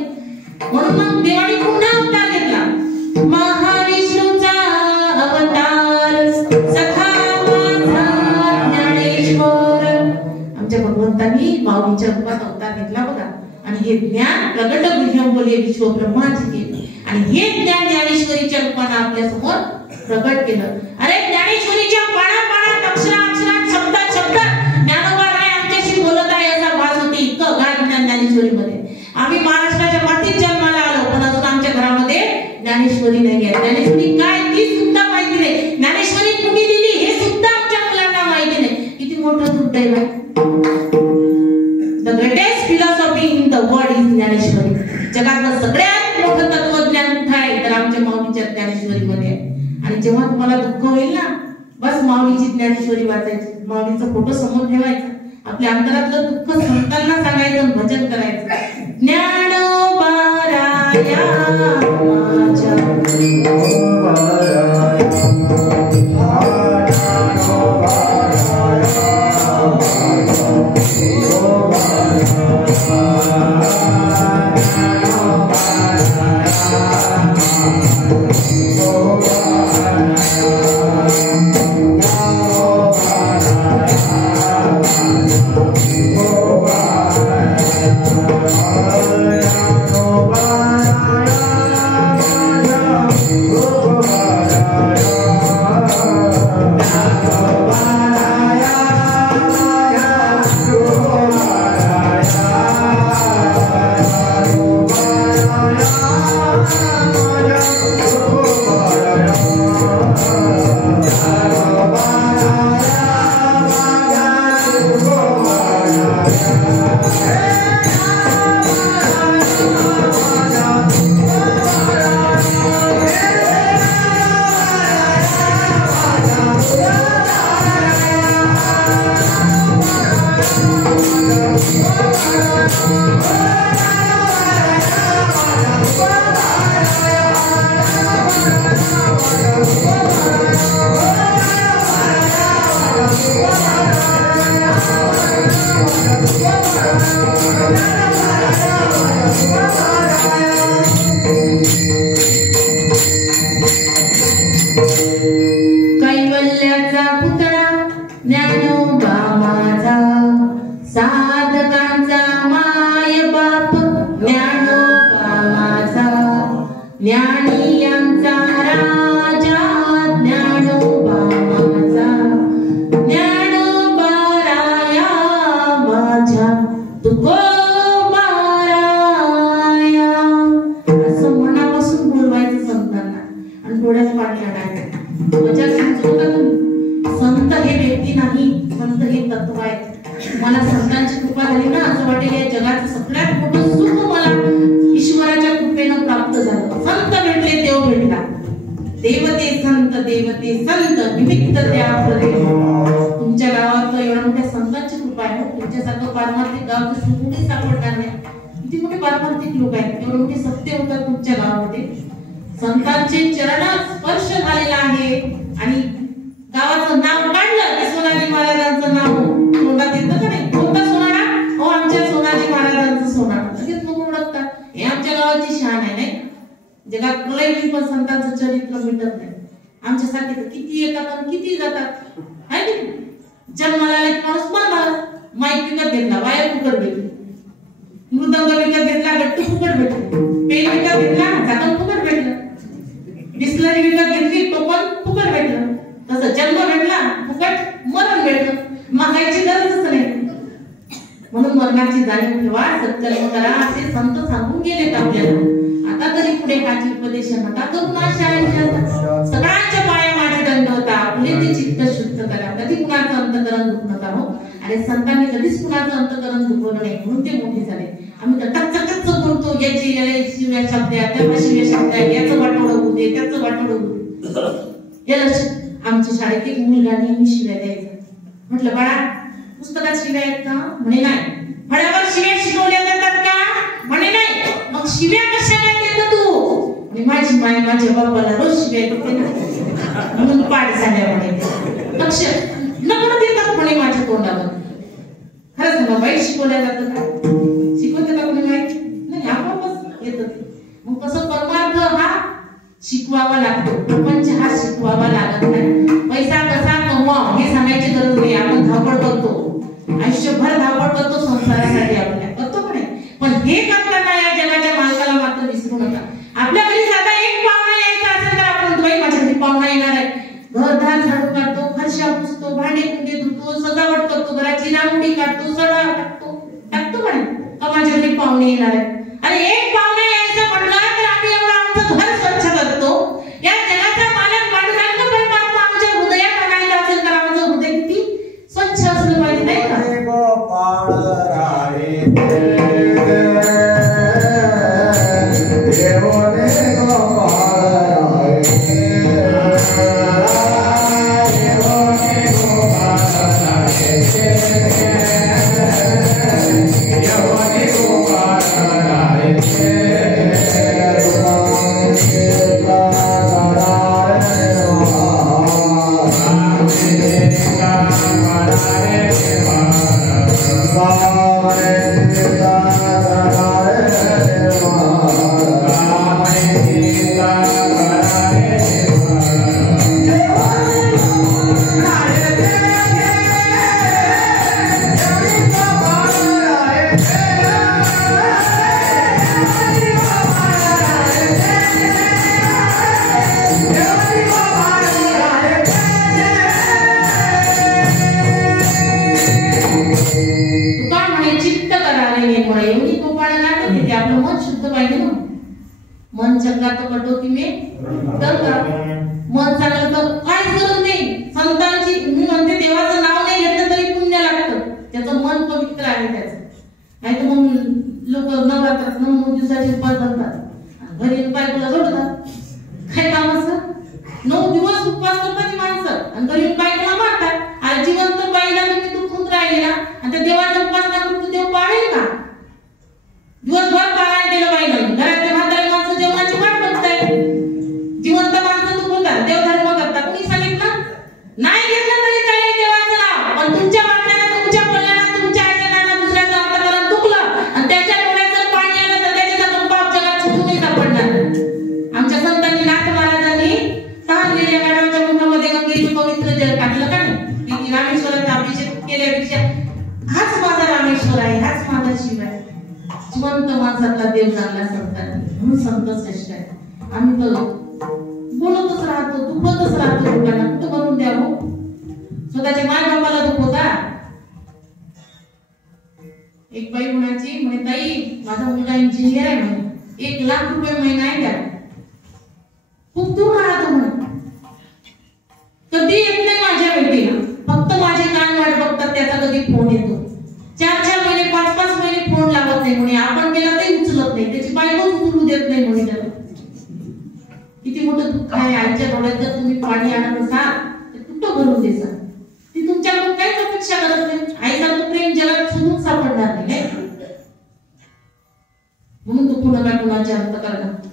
म्हणून मग देवाने पुन्हा अवतार घेतला. महाविष्णूचा अवतार सखा माझा ज्ञानेश्वर. आमच्या भगवंतांनी माऊलीच्या रूपात अवतार घेतला बघा. आणि हे ज्ञान प्रगट गृह्यम बोले विश्व ब्रह्माची केलं. आणि हे ज्ञान ज्ञानेश्वरीच्या रूपाने आपल्या समोर प्रगट केलं. अरे ज्ञानेश्वरीच्या पाण्यात अक्षरात शब्दात ज्ञानोबा राय आमच्याशी बोलत आहे असा भास होती. इतकं गाढ ज्ञान ज्ञानेश्वरीमध्ये. आम्ही महाराष्ट्राच्या मातीत जन्माला आलो, पण अजून आमच्या घरामध्ये ज्ञानेश्वरी नाही आहे. ज्ञानेश्वरी काय ती सुद्धा माहिती नाही. ज्ञानेश्वरी कुणी दिली हे सुद्धा आमच्या मुलांना माहिती नाही. किती मोठं दुर्दैव आहे. The greatest philosophy in the world is Dnyaneshwari. जगातलं सगळ्यात मोठं तत्वज्ञान कुठे आहे तर आमच्या माऊलीच्या ज्ञानेश्वरीमध्ये आहे. आणि जेव्हा तुम्हाला दुःख होईल ना, बस माऊलीची ज्ञानेश्वरी वाचायची, माऊलीचा फोटो समोर ठेवायचा, आपल्या अंतरातलं दुःख संतांना सांगायचं, भजन करायचं. ज्ञानोबा राया Oh ज्ञानी यांचा राजा ज्ञानोबा माझा, ज्ञानोबा राया माझ्या तुकोबा राया. असं मनापासून बोलवायचं संतांना आणि डोळ्यात पाणी टाकायचं. मजा समजू का तुम्ही? संत हे व्यक्ती नाही, संत हे तत्व आहे. मला संतांची कृपा झाली ना, असं वाटेल या जगाचं सगळ्यात मोठं सुख मला ईश्वराच्या कृपेनं प्राप्त झालं. संत भेटले, देव भेटला. देवते संत, देवते संत निमित्त त्या प्रदेश. तुमच्या गावात एवढ्या मोठ्या संतांची कृपा आहे. तुमच्यासारखं पारमार्थिक गाव तर कुठे सापडणार नाही. किती मोठे पारमार्थिक लोक आहेत, एवढे मोठे सत्य होतात तुमच्या गावामध्ये. संतांचे चरण स्पर्श झालेला आहे आणि गावाचं नाव काढलं की सोनाजी महाराजांचं नाव तोंडात येतं का नाही? कोणता सोनाडा? हो, आमच्या सोनाजी महाराजांचं सोनाडा. लगेच लोक ओळखतात, हे आमच्या गावाची शान आहे. नाही जगात प्रलय होईल पण संतांचं चरित्र मिटत नाही. आमच्यासाठी तर किती येतात आणि किती जातात आहे की. जन्माला एक माणूस मरणार, माईक विकत घेतला, वायर फुकट भेटली, मृदंग विकत घेतला, गट्टू फुकट भेटली, पेन विकत घेतला, झाकण फुकट भेटलं, बिस्लरी विकत घेतली, टोपण फुकट भेटलं. तसं जन्म भेटला फुकट, मरण भेटलं, मागायची गरजच नाही. म्हणून मरणाची जाणीव ठेवा, सत्कर्म करा असे संत सांगून गेलेत आपल्याला. आता तरी पुढे हाची उपदेश नका करू ना. सगळ्यांच्या पाया माझे दंड होता, आपले ते चित्त शुद्ध करा. कधी कुणाचं अंतकरण दुख नका हो. आणि संतांनी कधीच कुणाचं अंतकरण दुखवलं नाही, म्हणून ते मोठे झाले. आम्ही तर टचकच बोलतो, याची शिव्या शब्द आहे, त्याला शिव्या शब्द आहे, याचं वाटोळं होऊ दे, त्याचं वाटोळं होऊ दे. याला आमच्या शाळेत एक मुलगा नेहमी शिव्या द्यायचा. म्हटलं बाळा, पुस्तकात शिव्या आहेत का? म्हणे नाही. फळ्यावर शिव्या शिकवल्या जातात का? म्हणे नाही. मग शिव्या कशाला देतो तू? म्हणे माझी माय माझ्या बाबाला रोज शिव्या देते ना, म्हणून पाठ झाल्या म्हणे. लक्ष नको देतात म्हणे माझ्या तोंडावर. खरंच ना, वाईट शिकवल्या जातं का? शिकवते का कोणी वाईट? नाही, आपोआपच येतं ते. मग कसं परमार्थ हा शिकवावा लागतो, प्रपंच हा शिकवावा लागत नाही. पैसा कसा कमवावा हे सांगायची गरज नाही. आपण धावपळ करतो, आयुष्यभर धावपळ करतो संसारासाठी, आपल्या करतो पण पण हे करताना या जगाच्या मालकाला मात्र विसरू नका. आपल्या घरी साधा एक पाहुणा यायचा असेल तर आपण बाई माझ्या घरी पाहुणा येणार आहे, घरदार झाडू काढतो, फरशा पुसतो, भांडे कुंडे धुतो, सजावट करतो, घराची रांगोळी काढतो, सडा टाकतो पण का माझ्या घरी पाहुणे येणार आहे. आणि एक पाहुणा यायचा म्हटलं तर आम्ही एवढं आमचं घर स्वच्छ करतो. या जगाचा मालक पांडुरंग परमात्मा आमच्या हृदयात आणायचा असेल तर आमचं हृदय किती स्वच्छ असलं पाहिजे, नाही का? मन चंगा तो कटोती में दंगा. मन चांगलं तर काहीच गरज नाही. संतांची मी म्हणते देवाचं नाव नाही घेतलं तरी पुण्य लागतं. त्याचं मन पवित्र आहे त्याचं. नाही तर मग लोक नवरात्रात 9 दिवसाचे उपवास धरतात, घरी बायकोला जोडतात. काय काम असं? 9 दिवस उपवास करतात माणसं आणि घरी बायकोला मारतात. आज जिवंत बाईला तुम्ही दुखून राहिलेला आणि त्या देवाचा उपवास ना करून देव पाळेल का? दिवसभर पारायण केलं बाईनं, घरातले म्हातारे माणसं जेवणाची वाट बघताय. जिवंत माणसं दुखवतात, देवधर्म करतात. कुणी सांगितलं? नाही घेतलं तरी चालेल देवाचं नाव, पण तुमच्या वाटण्याला, तुमच्या बोलण्याला, तुमच्या ऐकण्याला दुसऱ्याचं अंतकरण दुखलं आणि त्याच्या डोळ्याचं पाणी आलं तर त्याच्या पाप जगात छुटून सापडणार. आमच्या संतांनी नाथ महाराजांनी तहानलेल्या गाढवाच्या मुखामध्ये गंगेचं पवित्र जल टाकलं का नाही? रामेश्वराचा अभिषेक केल्यापेक्षा हाच माझा रामेश्वर आहे, हाच माझा शिव आहे. जिवंत माणसातला देव जाणला संतांनी, म्हणून संत श्रेष्ठ आहे. आम्ही तर बोलतच राहतो, दुखतच राहतो लोकांना, कुठं करून द्यावं? स्वतःच्या माय बापाला दुखवता. एक बाई म्हणायची, म्हणे ताई माझा मुलगा इंजिनियर आहे म्हणे, 1 लाख रुपये महिना आहे त्याला, खूप दूर राहतो म्हणे, कधी येत नाही माझ्या भेटीला, फक्त माझे कान वाट बघतात त्याचा कधी फोन येतो. 4-4 महिने 5-5 महिने फोन लागत नाही म्हणे, आपण केला तरी उचलत नाही, त्याची बायको उचलू देत नाही म्हणे त्याला. किती मोठं दुःख आहे. आईच्या डोळ्यात जर तुम्ही पाणी आणत असाल तर कुठं भरून देसाल? ती तुमच्याकडून काहीच अपेक्षा करत नाही. आईसारखं प्रेम जगात शोधून सापडणार नाही. म्हणून दुखू नका कुणाच्या अंतःकरणात.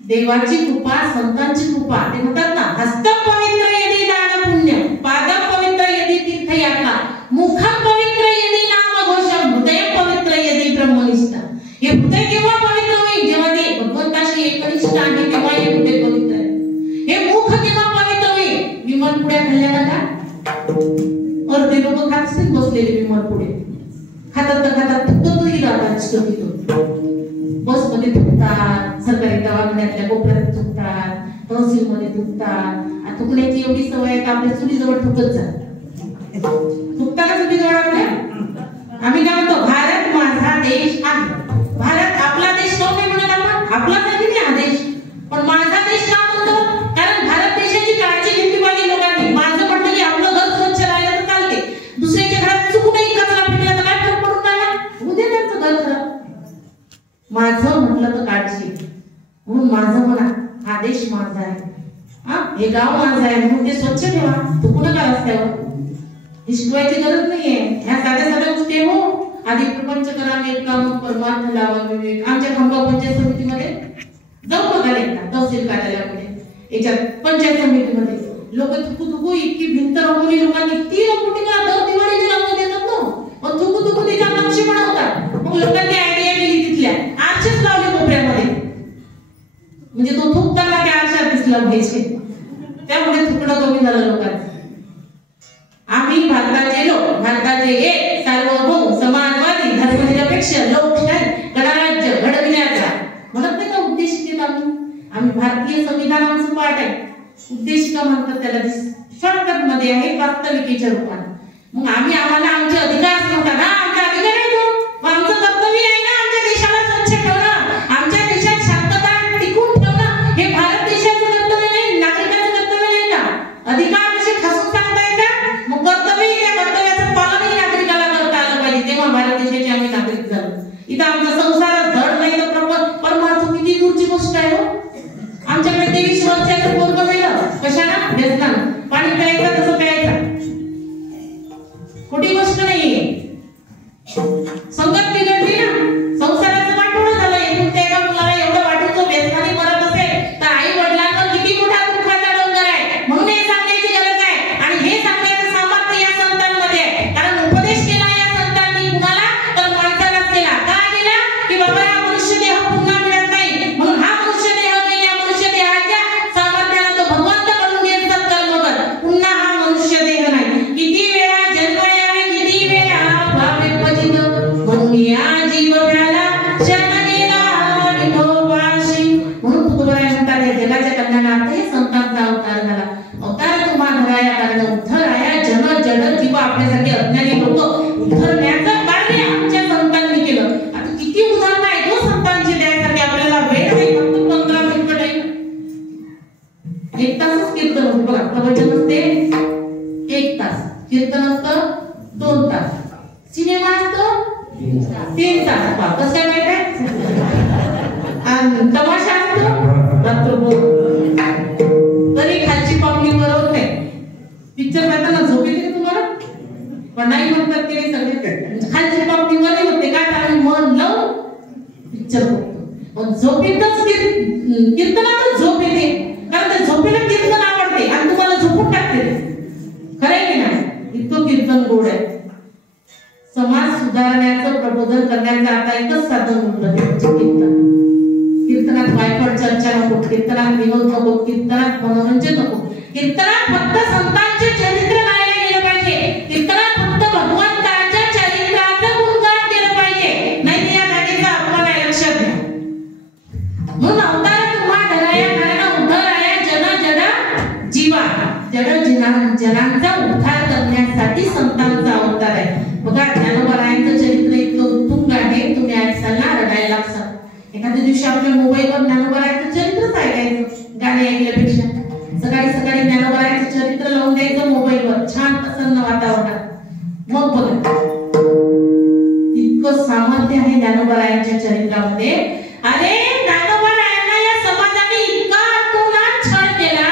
देवाची कृपा, संतांची कृपा, ते म्हणतात ना, हस्त पवित्र यदि दान पुण्य, पाद पवित्र यदि तीर्थयात्रा, मुखम पवित्र यदि नाम घोषम, हृदय पवित्र यदि ब्रह्मनिष्ठा. हे हृदय केव्हा पवित्र होईल? जेव्हा ते भगवंताशी एकनिष्ठ आहे तेव्हा हे हृदय पवित्र आहे. हे मुख केव्हा पवित्र होईल? विमल पुड्या खाल्ल्या का? अर्धे लोक खातच बसलेले विमल पुढे, खातात तर खातात, थुकतही राहतात स्टोरीतून. बस मध्ये थुकतात, सरकारी दवाखान्यातल्या कोपऱ्यात थुकतात, तहसील मध्ये थुकतात. थुकण्याची एवढी सवय आहे का आपल्या चुलीजवळ थुकत जात. थुकताना चुलीजवळ आपल्या. आम्ही काय म्हणतो, भारत माझा देश आहे. भारत आपला देश कोण नाही म्हणत आपण, आपला नाही हा देश, पण माझा देश का म्हणतो? कारण भारत देशाची काळजी घेतली पाहिजे लोकांनी. माझं म्हणणं की आपलं घर स्वच्छ राहिलं तर चालते, दुसऱ्याच्या घरात चुकूनही कचरा फेकला तर काय फरक पडून राहिला? उद्या त्यांचं घर खराब. माझं म्हटलं तर काळजी, म्हणून माझं म्हणा, हा देश माझा आहे, हे गाव माझं आहे, म्हणून ते स्वच्छ ठेवा. चुकू नका रस्त्यावर, हिसकवायची गरज नाहीये. ह्या साध्या साध्या गोष्टी हो. आधी प्रपंच करा, एक काम परमार्थ लावा विवेक. आमच्या खामगाव पंचायत समितीमध्ये जाऊ बघायला एकदा, तहसील कार्यालयामध्ये, याच्यात पंचायत समितीमध्ये लोक थुकू इतकी भिंत रंगवली लोकांनी. 3 कोटीला दर दिवाळीने रंगवून देतात ना, पण थुकू तिचा नक्षी बनवतात. मग लोकांनी आयडिया केली, तिथल्या आरशेच लावले कोपऱ्यामध्ये, म्हणजे तो थुकताना त्या आरशात दिसला पाहिजे. त्यामुळे थुकणं कमी झालं लोकांचं. आम्ही भारताचे लोक, भारताचे एक सार्वभौम समाजवादी धर्मनिरपेक्ष लोकशाही गणराज्य घडविण्याचा म्हणत नाही का उद्देशिकेत आम्ही भारतीय संविधान आमचं पाठ आहे. उद्देशिका म्हणतात त्याला, शॉर्टकट मध्ये आहे, वास्तविकेच्या रूपाने. मग आम्हाला आमचे अधिकार म्हणतात ना, आमचा अधिकार आहे तो, आमचं कर्तव्य आहे ना आमच्या देशाला स्वच्छ ठेवणं, आमच्या देशात शांतता टिकून ठेवणं. हे भारत देशाचं कर्तव्य नाही, नागरिकाचं कर्तव्य नाही का? अधिकार कसे ठासून सांगताय का? मग कर्तव्य, त्या कर्तव्याचं पालनही नागरिकाला करता आलं पाहिजे, तेव्हा भारत देशाचे आम्ही नागरिक झालो. इथं आमचा संसार धड नाही तर परमार्थ किती दूरची गोष्ट आहे हो. आमच्याकडे 23 वर्षाचं पोरगं मेलं कशाला? व्यसनानं. पाणी प्यायचं तसं प्यायचं, खोटी गोष्ट नाहीये. संगत बिघडली ना, संसाराचं वाटोळं झालं. एकुलत्या एका मुलाला एवढं वाटून व्यसनाने मरत असेल तर आई वडिलांना किती मोठा दुःखाचा डोंगर आहे. म्हणून हे सांगण्याची गरज आहे, आणि हे सांगण्याचं सामर्थ्य या संतांमध्ये आहे. कारण उपदेश केला या संतांनी कुणाला? तर माणसालाच केला. का केला? की बाबा हा मनुष्य देह पुन्हा मिळत नाही, म्हणून हा मनुष्य देह घेऊन या मनुष्य देहाच्या सामर्थ्यानं तो भगवंत बनून घे, सत्कर्म कर. पुन्हा हा मनुष्य देह नाही. किती वेळा जन्म यावे, किती वेळा भावे पजित, म्हणून या जीव व्याला शरण गेला विठोबाशी. म्हणून तुकोबाराय म्हणतात, या जगाच्या कल्याणार्थ हे संतांचा अवतार झाला. अवतार तुम्हा धराया कारण उद्धराया जन जड जीव. आपल्यासाठी अज्ञानी लोक उद्धरण्याचं कार्य आमच्या संतांनी केलं. आता किती उदाहरणं आहेत हो संतांची द्यायसाठी, आपल्याला वेळ नाही, फक्त 15 मिनिटं टाइम. 1 तासच कीर्तन होतं बघा, प्रवचन असते 1 तास, कीर्तन असतं 2 तास, सिनेमा असतो 3 तास. कसं काय माहित आहे? आणि तमाशा असतो रात्रभर. तरी खालची पाहुणी बरोबर नाही. पिक्चर पाहताना झोप येते का तुम्हाला? पण नाही म्हणतात की नाही सगळे खालची पाहुणी मध्ये होते का? आम्ही मन लावून पिक्चर बघतो, पण झोपेतच कीर्तनातच झोप येते. कारण त्या झोपेला कीर्तन आवडते आणि तुम्हाला झोपून टाकते. खरंय की नाही? इतकं कीर्तन गोड आहे. समाज सुधारण्याचं, प्रबोधन करण्याचं आता एकच साधन उरलं, ते म्हणजे कीर्तन. कीर्तनात वायफळ चर्चा नको, कीर्तनात विनोद नको, कीर्तनात मनोरंजन नको. कीर्तनात फक्त संतांचे चरित्र गायले गेले पाहिजे. कीर्तनात फक्त भगवंताच्या चरित्राचं गुणगान केलं पाहिजे. नाही या जागेचा अपमान आहे, लक्षात घ्या. म्हणून अवतार तुम्हा धराया कारण उद्धराया जन जड जीवा जड जनांचा उद्धार करण्यासाठी संतांचा अवतार आहे. बघा ज्ञानोबारायांचं चरित्र इतकं उत्तुंग आहे, तुम्ही ऐकाल ना रडायला लागसाल. एखाद्या दिवशी आपल्या मोबाईलवर ज्ञानोबारायांचं चरित्रच ऐकायचं गाणे ऐकल्यापेक्षा. सकाळी सकाळी ज्ञानोबारायांचं चरित्र लावून द्यायचं मोबाईलवर, छान प्रसन्न वातावरणात. मग बघा इतकं सामर्थ्य आहे ज्ञानोबारायांच्या चरित्रामध्ये. अरे ज्ञानोबारायांना या समाजाने इतका अतोनात छळ केला,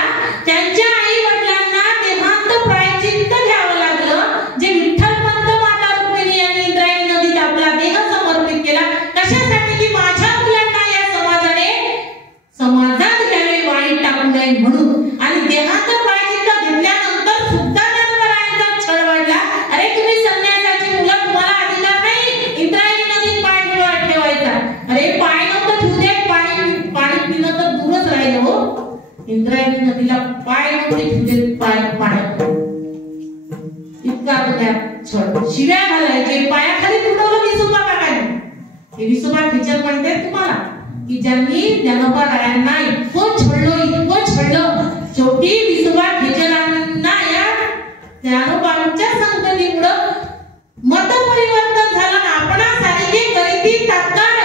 त्यांच्या आई वडिलांना देहांत प्रायश्चित्त घ्यावं लागलं. जे विठ्ठलपंत माता रुक्मिणी यांनी इंद्रायणी नदीत आपला देह समर्पित केला कशासाठी? की माझ्या मुलांना या समाजात घ्यावे, वाईट टाकू नये म्हणून. आणि देहांत प्रायश्चित्त घेतल्यानंतर सुद्धा ज्ञानोबारायांचा छळ वाढला. अरे तुम्ही संन्यासाची मुलं, तुम्हाला अधिकार नाही इंद्रायणी नदीत पाय ठेवायचा. अरे पाय नव्हतं ठेवू दे, पाणी पिणं तर दूरच राहिलं हो. इंद्रायणी नदीला पाय नव्हते ठेवू दे पाण्यात. इतका बघा छळ, शिव्या घालायचे, पायाखाली तुडवलं विसोबा काकाने. हे विसोबा टीचर म्हणते तुम्हाला की ज्यांनी ज्ञानोबारायांना इतकं छळलं, शेवटी विसोबा टीचरांना या ज्ञानोबांच्या संगतीमुळं मत परिवर्तन झालं. आपणासारखे करीती तात्काळ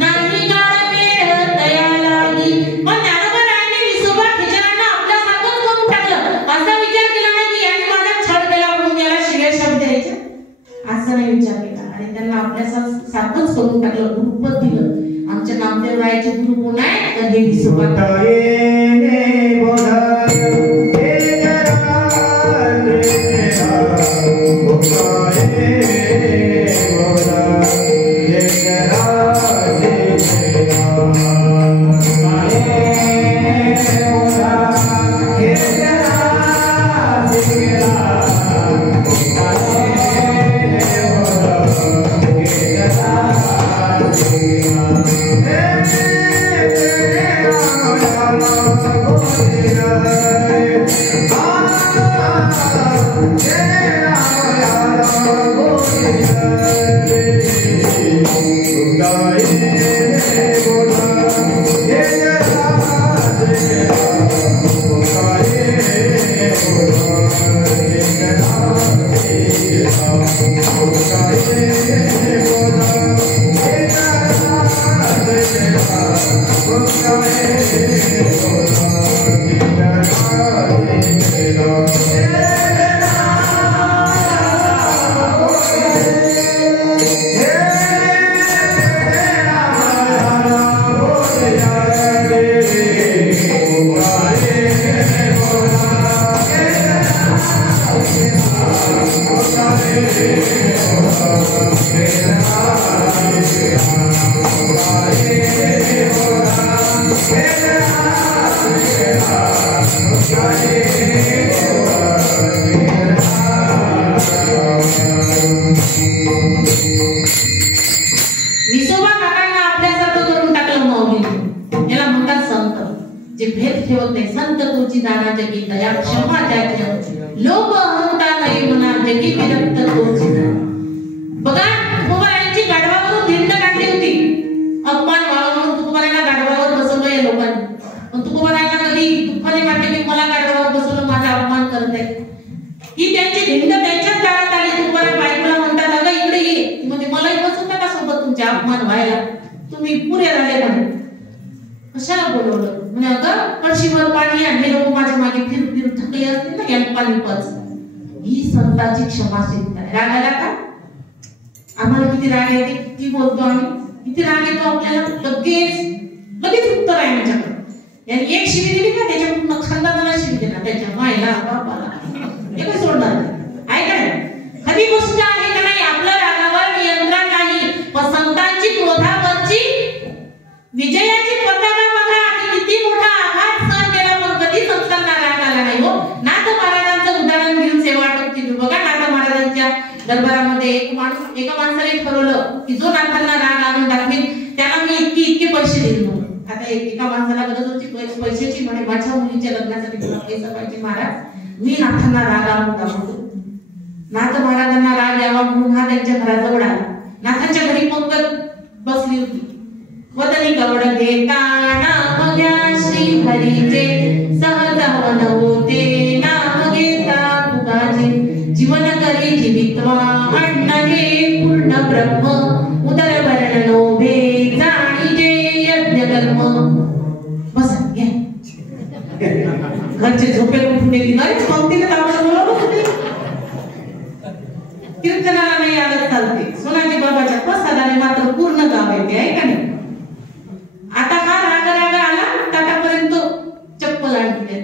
नाही काळ वेळ दया लागी. पण ज्ञानोबारायांनी विसोबा टीचरांना आपल्यासारखंच करून टाकलं. असा विचार केला नाही की यांनी माझा छळ केला म्हणून याला शिव्या शब्द द्यायचे, असं नाही विचार केला. आणि त्यांना आपल्यासारखंच करून टाकलं, गुरुपद दिलं. आमच्या नामदेव रायाचे गुरु कोण आहे? तर हे विसोबा. विसोबा काकांना आपल्यासारखं करून टाकलं माऊलीने. याला म्हणतात संत, जे भेद ठेवत नाही. संत तुझी दाना जगी दया क्षमा त्याग लोभ अहंता नाही म्हणा जगी विरक्त तुझी. बघा तुकोबारायांची गाढवावरून धिंड काढली होती, अपमान व्हावा म्हणून तुकोबारायांना गाढवावर बसवलं या लोकांनी. पण तुकोबारायांना कधी दुःख नाही वाटले की मला गाढवावर बसवलं, माझा अपमान करत आहे. ही त्यांची धिंड त्यांच्याच दारात आली. तुकोबाराय बायकोला म्हणतात अगं इकडे ये, म्हणजे मलाही बसवता का सोबत तुमच्या अपमान व्हायला, तुम्ही पुरे झाले म्हणे. कशाला बोलवलं म्हणे? अगं कळशीवर पाणी आणि लोक माझ्या मागे फिरू थकले असतील ना, यात पाणी पच. ही संतांची क्षमाशीलता आहे. रागायला का? आम्हाला किती राग येते, किती बोलतो आम्ही, किती राग येतो आपल्याला. लगेच उत्तर आहे माझ्याकडे. यांनी एक शिवी दिली का त्याच्या पूर्ण खानदानाला शिवी देणार, त्याच्या मायला बापाला हे काय सोडणार आहे का नाही? खरी गोष्ट आहे का नाही? आपल्या रागावर नियंत्रण नाही. पण संतांची क्रोधावरची विजयाची पताका बघा, किती मोठा आघात सहन केला पण कधी संतांना राग आला नाही हो. नाथ महाराजांचं उदाहरण घेऊन सेवा टोकती. बघा नाथ महाराजांच्या दरबारामध्ये एका माणसाने ठरवलं की जो नाथांना राग आणून दाखवेल त्याला मी इतके पैसे देईन म्हणून. आता एका माणसाला गरज होती पैशाची, म्हणे माझ्या मुलीच्या लग्नासाठी तुला पैसा पाहिजे महाराज, मी नाथांना राग आणून दाखवतो. नाथ महाराजांना राग यावा म्हणून हा त्यांच्या घराजवळ आला. नाथांच्या घरी पंगत बसली होती. वदनी कवड घेताना विठ्ठलीचे सहज हवन होते नाम घेता तुकाचे जीवन करी जीवित्वा अन्न हे पूर्ण ब्रह्म उदर वर्ण लोभे जाणीजे यज्ञ कर्म. बस घ्या घरचे झोपेल उठून गेली नाही पंक्तीला तावडा बोलवत होते. कीर्तनाला नाही आलं चालते. सोनाजी बाबाच्या प्रसादाने मात्र पूर्ण गाव येते आहे का नाही. आता हा राग आला ताटापर्यंत चप्पल आणली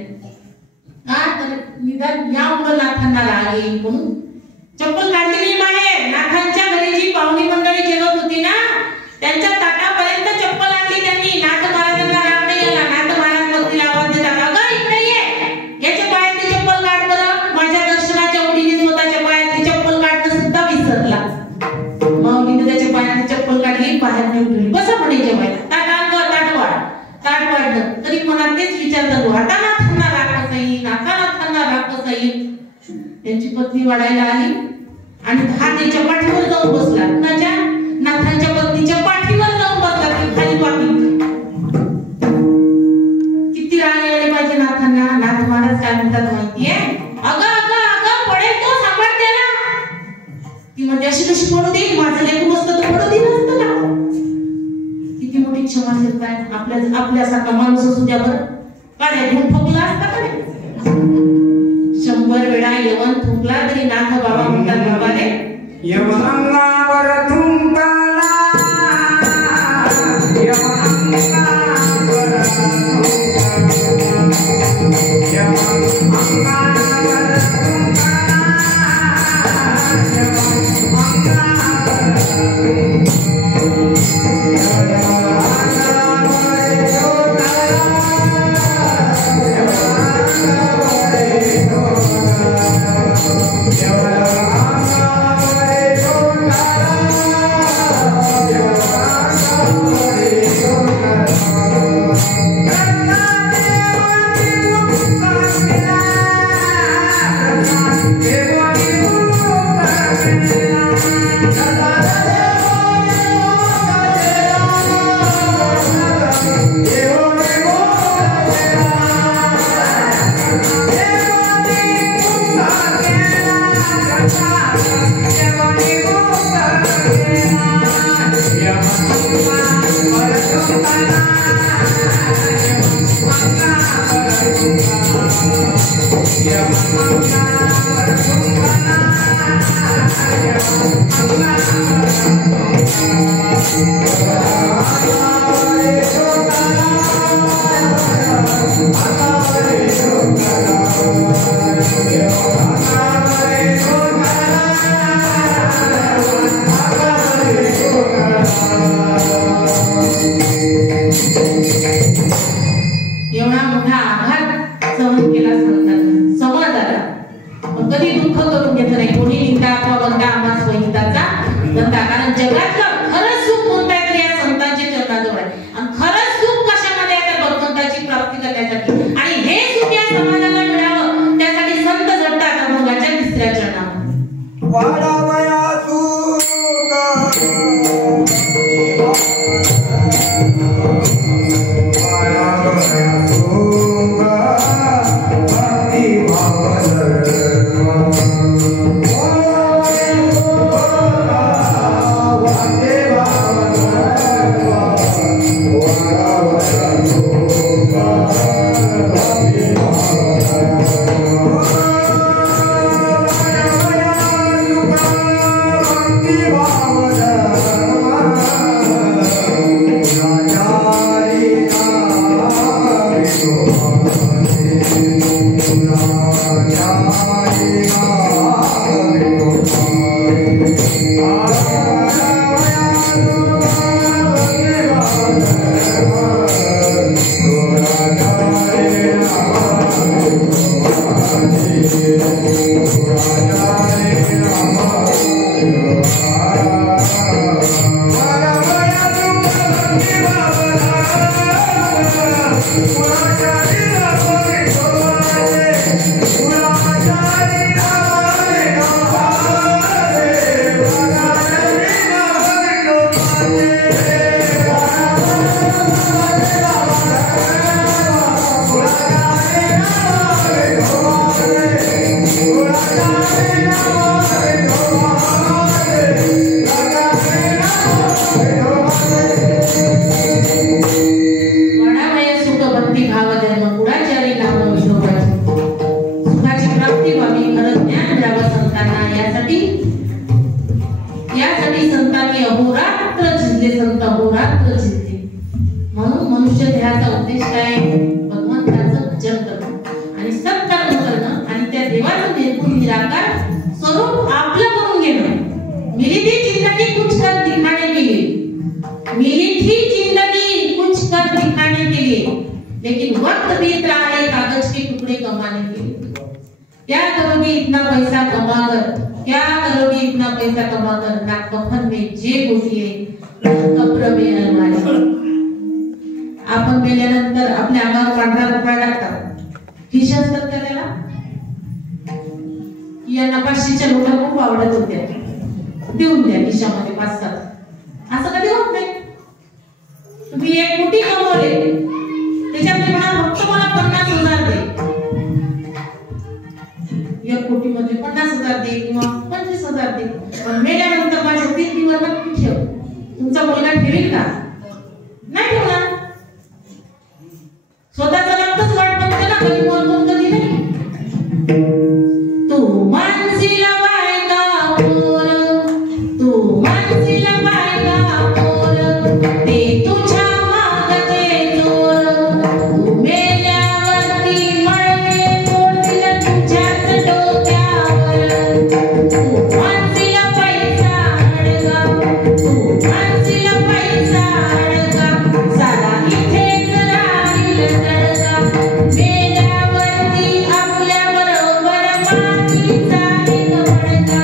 का तर निदान या नाथांना राग येईल म्हणून चप्पल काढलेली बाहेर. नाथांच्या घरी जी पाहुणी मंडळी जेवत होती ना त्यांच्या ताटापर्यंत चप्पल आणली त्यांनी. नाथ महाराजांना राग नाही आला. नाथ महाराज भक्तीला आवाज देतात अगं इकडे ये याच्या पायातली चप्पल काढ बरं. माझ्या दर्शनाच्या ओढीने स्वतःच्या पायातली चप्पल काढणं सुद्धा विसरला. माऊलीने त्याच्या पायातली चप्पल काढली बाहेर नेऊन ठेवली. बसा म्हणे जेवायला. ताट वाढलं तरी मनात तेच विचार चालू आता नाथांना राग कसा येईल आता नाथांना राग कसा येईल. त्यांची पत्नी वाढायला आली आणि हा त्याच्या पाठीवर जाऊन बसला. कुणाच्या नाथांच्या पत्नीच्या पाठीवर जाऊन बसला. ती खाली वाकली. किती राग यायला पाहिजे नाथांना. नाथ महाराज काय म्हणतात माहितीये अगं अगं अगं पडेल तो सांभाळ त्याला. ती म्हणते अशी कशी पडू देईल माझं लेकरू असतं तर पडू दिलं असतं ना. किती मोठी क्षमाशीलता आहे. आपल्यासारखा माणूस असू द्या बरं काड्या घेऊन ठोकला असता का नाही. 100 वेळा यवन थुंकला तरी नाथ बाबा म्हणतात बाबा रे यवनावर थुंकला यवनावर एवढा मोठा आघात सहन केला संतांनी. समज आला पण कधी दुःख करून घेतलं नाही. कोणी निंदा अथवा वंदा आम्हा स्वहिताचा धंदा. कारण जगातलं खरंच सुख कोणतं आहे तर या संतांच्या चरणाजवळ आहे. आणि खरंच सुख कशामध्ये आहे तर भगवंताची प्राप्ती करण्यासाठी. आणि हे सुख या समाजाला मिळावं त्यासाठी संत झटतात अभंगाच्या 3ऱ्या चरणामध्ये. वाढावया लिए, लेकिन वक्त बीत रहा है कागज के टुकड़े कमाने के लिए। क्या करोगी इतना पैसा कमाकर, क्या करोगी इतना पैसा कमाकर, ना कफन में जेब होती है, कब्र में अलमारी। आपण मेल्यानंतर आपल्या अंगावर पांढरा कपडा टाकतात, खिशा असतात का त्याला? यांना 500च्या नोटा खूप आवडत होत्या, देऊन द्या खिशामध्ये 5-7, असं कधी होत नाही। तुम्ही 1 कोटी कमवले, त्याच्यात फक्त मला 50,000 दे, 1 कोटी मध्ये 50,000 दे किंवा 25,000 दे, पण मेल्यानंतर माझ्या 3 दिवस नक्की ठेव। तुमचा मुलगा ठेवील का? नाही ठेवणार। स्वतःचा रक्तच वाट बघते ना, कधी बोलतो कधी नाही। तू मानसीला बायका पोर, तू मानसीला बायका पोर, ते तुझ्या मागचे चोर, तू मेल्यावरती मळके मोडतील तुझ्याच डोक्यावर। तू मानसीला पैसा अडगा, तू मानसीला पैसा अडगा, सारा इथेच राहील सडगा, मेल्यावरती आपल्या बरोबर मातीचा एक मडका,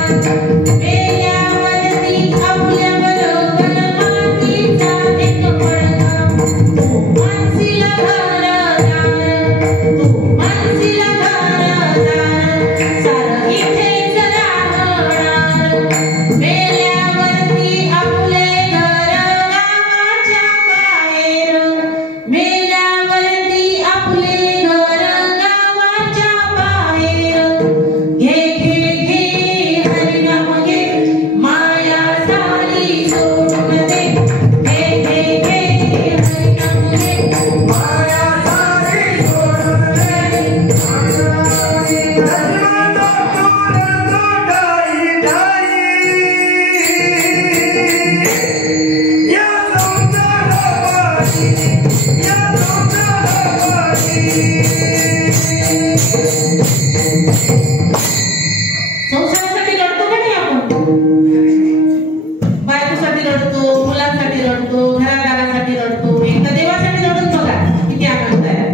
मेल्यावरती आपल्या बरोबर मातीचा एक मडका। तू मानसीला घरदार, तू मानसीला घरदार, सारं इथेच राहणार, मेल्यावरती आपले घर गावाच्या बाहेर, मेल्यावरती आपले घर गावाच्या बाहेर। घे घे घे हरिनाम घे, माया सारी सोडून दे, घे घे घे हरिनाम घे, माया सारी सोडून दे, धर्म डाई डाई, या संसारापाशी, या संसारापाशी। संसारासाठी लढतो का नाही आपण? बायकोसाठी लढतो, मुलांसाठी लढतो, घरादारासाठी लढतो, एकदा देवासाठी लढून बघा किती आनंद आहे।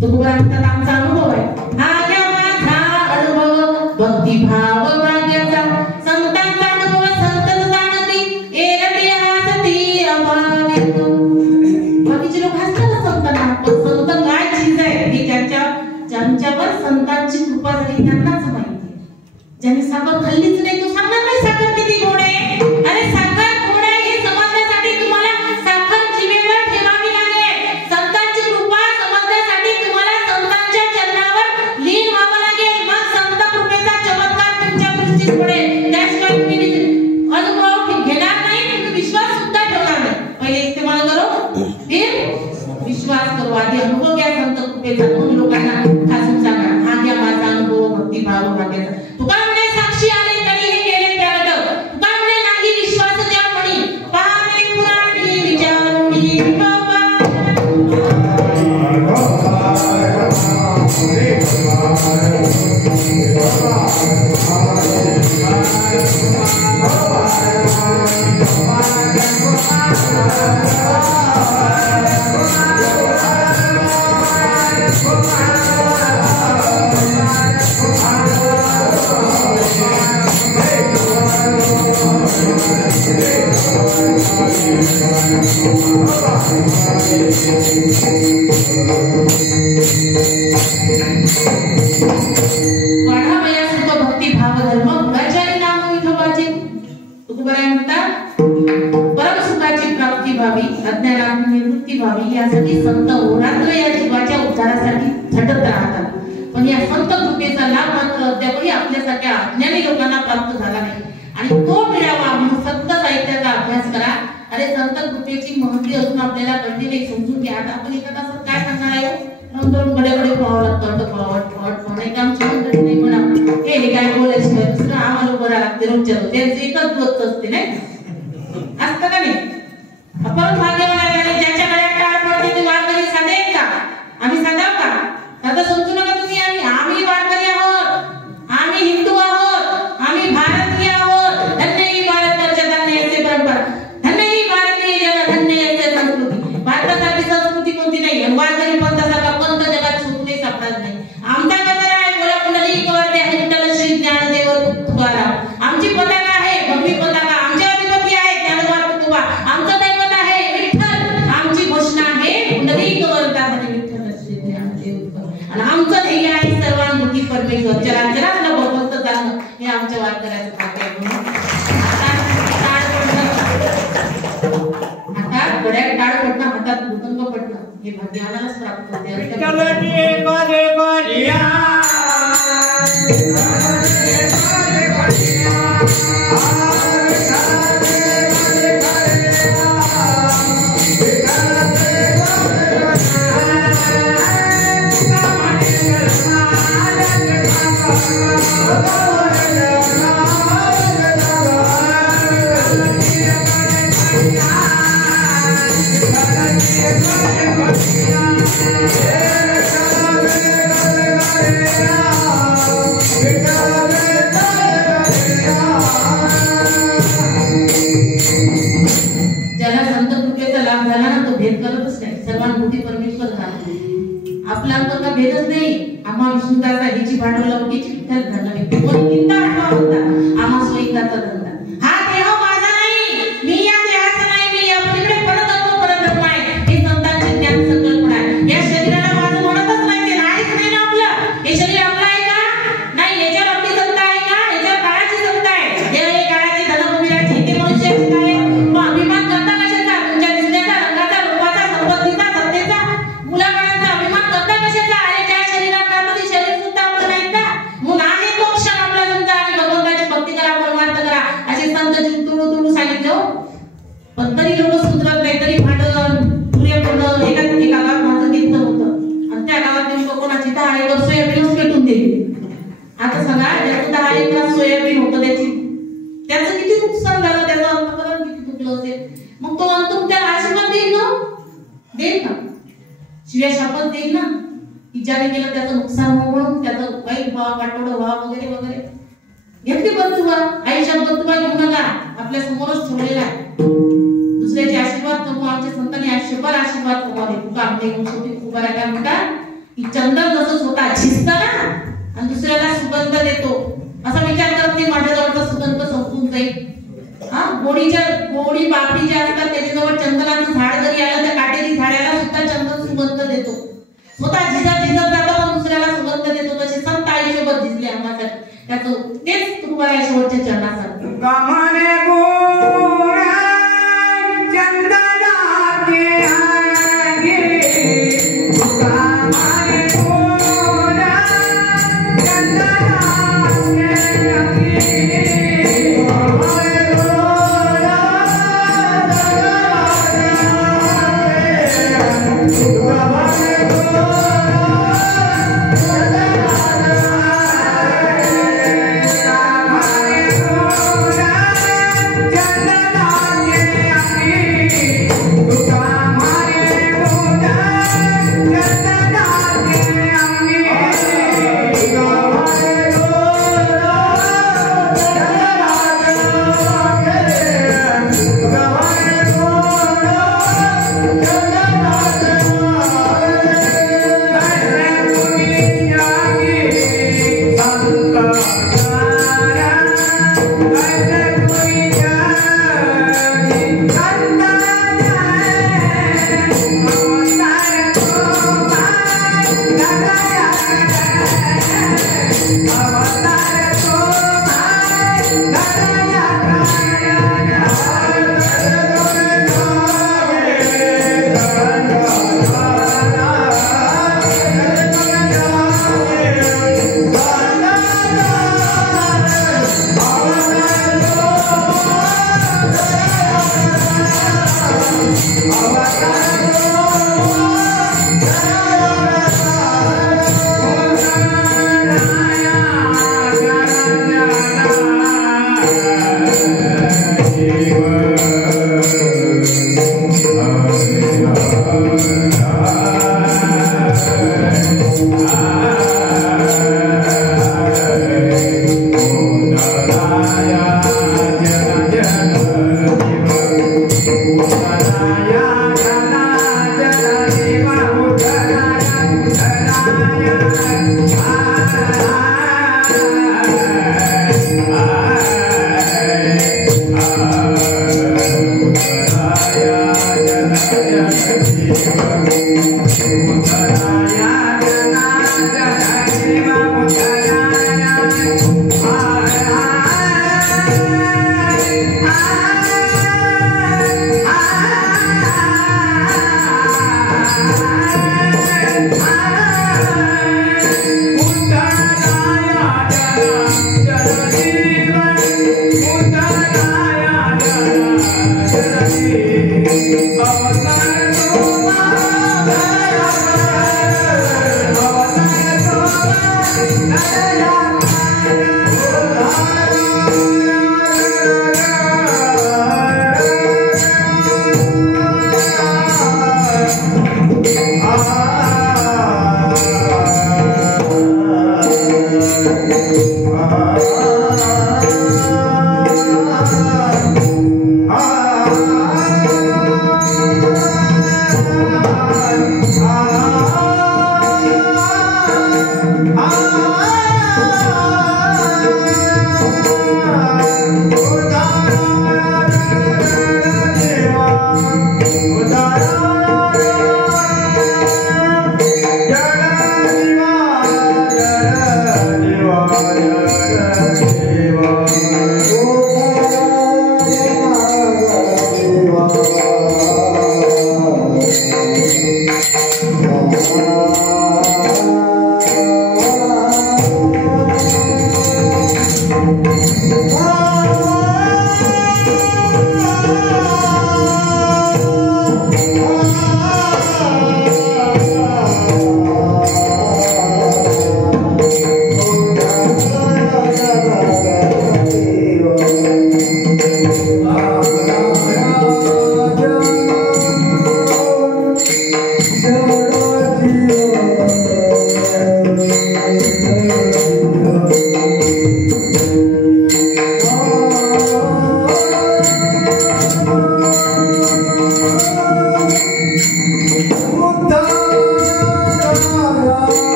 तुकोबांचा आमचा अनुभव आहे, हा घ्या माझा अनुभव, भक्तिभाव भाग्याचा, संतांचा अनुभव संतच जाणती, एरटे हातती अभावित। बाकीचे लोक हसतात संतांना, पण संत काय चीज आहे हे ज्यांच्यावर संतांची कृपा झाली त्यांनाच माहिती। ज्यांनी साखर खाल्लीच नाही तो सांगणार नाही साखर किती गोड आहे। अरे साखर गोड आहे हे समजण्यासाठी तुम्हाला साखर जिभेवर ठेवावी लागेल। संतांची कृपा समजण्यासाठी तुम्हाला संतांच्या चरणावर लीन व्हावं लागेल, मग संत कृपेचा चमत्कार तुमच्या दृष्टीस पडेल। त्याशिवाय तुम्ही अनुभव घेणार नाही, तुम्ही विश्वास सुद्धा ठेवणार नाही। पहिले इस्तेमाल करो, फिर विश्वास करो। आधी अनुभव घ्या संत कृपेचा, दोन लोकांना खासून सांगा, हा घ्या माझा अनुभव भक्तिभाव भाग्याचा। तुका म्हणे साक्षी आले तरी हे केले त्यागत, तुका म्हणे नाही विश्वास द्या म्हणी, पाहावे पुराणी विचारुणी बाबा। वाढावया सुख भक्ती भाव धर्म, गुणाचारी नाम विठोबाचे। तुकोबाराय म्हणतात, परम सुखाची प्राप्ती व्हावी, अज्ञानातून निवृत्ती व्हावी, यासाठी संत होरात्र या जीवाच्या उद्धारासाठी झटत राहतात। पण या संत कृपेचा लाभ मात्र अद्यापही आपल्यासारख्या अज्ञानी लोकांना प्राप्त झाला नाही, आणि तो मिळावा म्हणून संत साहित्याचा अभ्यास करा। अरे संत कृपेची महती अजून आपल्याला कळली नाही, समजून घ्या। आता आपण एका तासात काय सांगणार आहे? दोन बडे पाहावं लागतं, फॉट एक आमची मंडळी नाही म्हणा, हे काय बोलायचं नाही, दुसरं आम्हाला बरं लागते रोजच्या रोज, त्यांचं एकच गोष्ट असते नाही, असतं का नाही? आपण भाग्यवान ज्याच्या गळ्यात टाळ पडते ते वारकरी साधे आहेत का? आम्ही साधाव का? साधं समजू नका तुम्ही। आम्ही वारकरी आहोत, आम्ही हिंदू आहोत, आम्ही भारतीय आहोत। धन्य ही भारत वर्ष, धन्य याचे परंपरा, धन्य ही भारतीय जग, धन्य याचे संस्कृती। भारतासारखी संस्कृती कोणती नाही। करता म्हणे विठ्ठल श्री ज्ञानदेव आणि आमचं ध्येय आहे सर्वांभूती परमेश्वर चराचरातलं भगवंत जाणं हे आमच्या वारकऱ्याचं भाग्य आहे म्हणून आता गड्यात टाळ पडणं हातात भूतंग पडणं हे भाग्य आम्हालाच प्राप्त होते ज्याला संत कृपेचा लाभ झाला ना तो भेद करतच नाही सर्वांभूती परमेश्वर झाला आपला अंतर्गत भेदच नाही आम्हा विष्णुदाचा हिची भांडवल लवकीची विठ्ठल धरला कोण किंता आत्मा होता आम्हा सोयीकाचा धंदा हा देह माझा नाही मी या देहाचा नाही मी या पलीकडे परतत्व आहे हे संतांचे ज्ञान संकल्पना आहे या शरीराला माझं म्हणतच नाही ते नाहीच नाही ना आपलं हे शरीर आपलं आहे का नाही याच्यावर आपली सत्ता आहे का याच्यावर काळाची सत्ता आहे हे काळाची धनभूमीराची ते मनुष्य आहे अभिमान करता कशाचा तुमच्या दिसण्याचा रंगाचा रूपाचा संपत्तीचा सत्तेचा मुलाबाळांचा अभिमान करता कशाचा अरे ज्या शरीरात राहतो ते शरीर सुद्धा आपलं नाही का मग आहे तो क्षण आपला समजा आणि भगवंताची भक्ती करा परमार्थ करा असे संत तुडू तुडू सांगितलं पण तरी लोक सुधरत नाही तरी भांडण पुरे पडलं एका गावात माझं कीर्तन होतं आणि त्या गावात नेमकं कोणाची 10 एकर सोयाबीनच पेटून दिली आता सांगा ज्याचं 10 एकर सोयाबीन होतं त्याचं किती नुकसान झालं त्याचं अंतकरण किती दुखलं असेल मग तो अंतून त्याला आशीर्वाद देईल ना शिव्या शापच देईल ना की ज्याने केलं त्याचं नुकसान हो म्हणून त्याचं वाईट भाव वाटोडं व्हा वगैरे वगैरे घेतली बंधुबा आयुष्यात बंधुबा घेऊ नका आपल्या समोरच ठेवलेला आहे दुसऱ्याचे आशीर्वाद नको आमच्या संतांनी आयुष्यभर आशीर्वाद कमावले तुका आमच्या शेवटी उभा राहा म्हणतात की चंदन जसं स्वतः झिजतं ना आणि दुसऱ्याला सुगंध देतो असा विचार करत नाही माझ्याजवळचा सुगंध संपून जाईल हा गोडी बापडी जे असतात त्याच्याजवळ चंदनाचं झाड जरी आलं त्या काटेरी झाडाला सुद्धा चंदन सुगंध देतो स्वतः झिजत जातो पण दुसऱ्याला सुगंध देतो तसे संत आयुष्यभर झिजले आम्हाला त्याचं तेच तुम्हाला शेवटच्या चरणात गमने गोरा चंदनाचे आगे गमने गोरा चंदनाचे आगे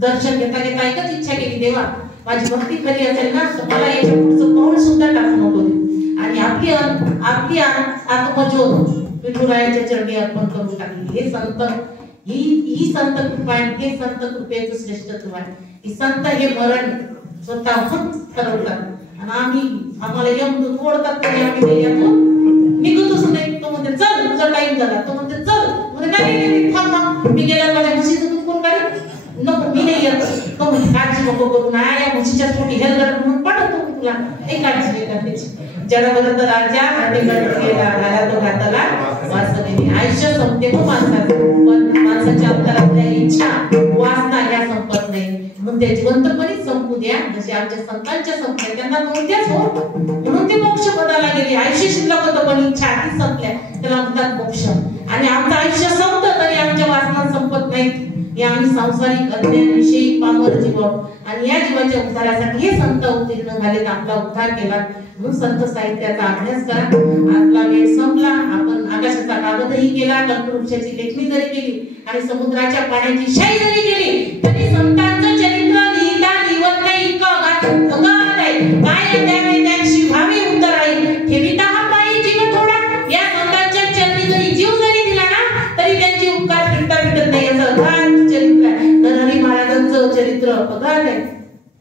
दर्शन घेता घेता एकच इच्छा केली, देवा माझी भक्ती खरी असेल ना तर मला याच्या पुढचं पाऊल सुद्धा टाकू नको देऊ, आणि आपली आत्मज्योत विठुरायाच्या चरणी अर्पण करून टाकली. हे संत ही संत कृपा आहे, हे संत कृपेचं श्रेष्ठत्व आहे. ही संत हे मरण स्वतःहून ठरवतात आणि आम्हाला यमदूत ओढतात तरी आम्ही यातून निघतच नाही. तो म्हणते चल तुझा टाइम झाला, तो म्हणते चल, म्हणजे नाही थांब, मी गेल्या माझ्या म्हशीचं दूध कोण काढेल, नको मी नाही येत, तो म्हणजे काळजी नको करू ना, या म्हशीच्या पोटी हेलगड म्हणून पाठवतो मी तुला, काही काळजी नाही करायची. जडभरत राजा आणि गेला राजा तो घातला वासनेने. आयुष्य संपते हो माणसाचं, पण माणसाच्या अंतरातल्या इच्छा वासना ह्या संपत नाही. म्हणून ते जिवंतपणीच संपू द्या, जसे आमच्या संतांच्या संपल्या त्यांना नव्हत्याच हो, म्हणून ते मोक्ष पदाला गेले. आयुष्य शिल्लक होतं पण इच्छा आधी संपल्या, त्याला म्हणतात मोक्ष. आणि आमचं आयुष्य संपतं तरी आमच्या वासना संपत नाहीत. हे आम्ही सांसारिक अज्ञानविषयी पामर जीव आणि या जीवाच्या उद्धारासाठी हे संत उत्तीर्ण झालेत, आपला उद्धार केला. म्हणून संत साहित्याचा अभ्यास करा. आपला वेळ संपला, आपण आकाशाचा कागदही केला, कल्पवृक्षाची लेखणी जरी केली आणि समुद्राच्या पाण्याची शाई जरी केली तरी संतांचं चरित्र लिहिता लिहित नाही. इतकं अगाध आहे. काय द्यावे त्यांची व्हावी उत्तराई, ठेविता हा पायी जीव थोडा. या संतांच्या चरणी जरी जीव जरी दिला ना तरी त्यांची उपकार फिरता फिरत नाही. याचं अगाध चरित्र आहे. नरहरी महाराजांचं चरित्र अगाध आहे.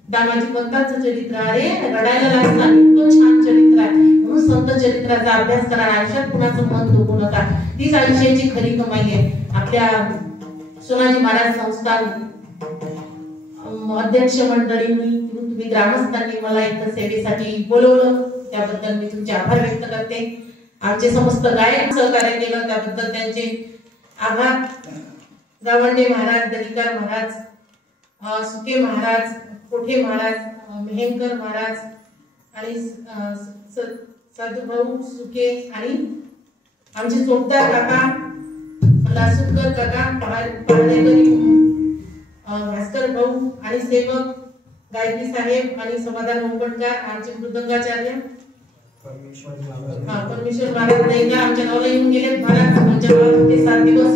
दामाजी पंतांचं चरित्र अरे रडायला लागतात, इतकं छान चरित्र आहे. म्हणून संत चरित्राचा अभ्यास करा. आयुष्यात कुणाचं मन दुखू नका, तीच आयुष्याची खरी कमाई आहे. आपल्या सोनाजी महाराज संस्थान अध्यक्ष मंडळींनी, तुम्ही ग्रामस्थांनी मला इथं सेवेसाठी बोलवलं, त्याबद्दल मी तुमचे आभार व्यक्त करते. आमचे समस्त गायक सहकार्य केलं त्याबद्दल त्यांचे आभार. गावंडे महाराज, दलिकार महाराज, सुके महाराज, कोठे महाराज, मेहंकर महाराज आणि साधुभाऊ सुके आणि आमचे चोपदार काका, लासूरकर काका, पहाडेकरी भास्कर भाऊ आणि सेवक गायत्री साहेब आणि समाधान मुंबटकर, आमचे मृदंगाचार्य परमेश्वर महाराज नाईका आमच्या गावाला येऊन गेले. महाराज आमच्या गावात होते 7 दिवस.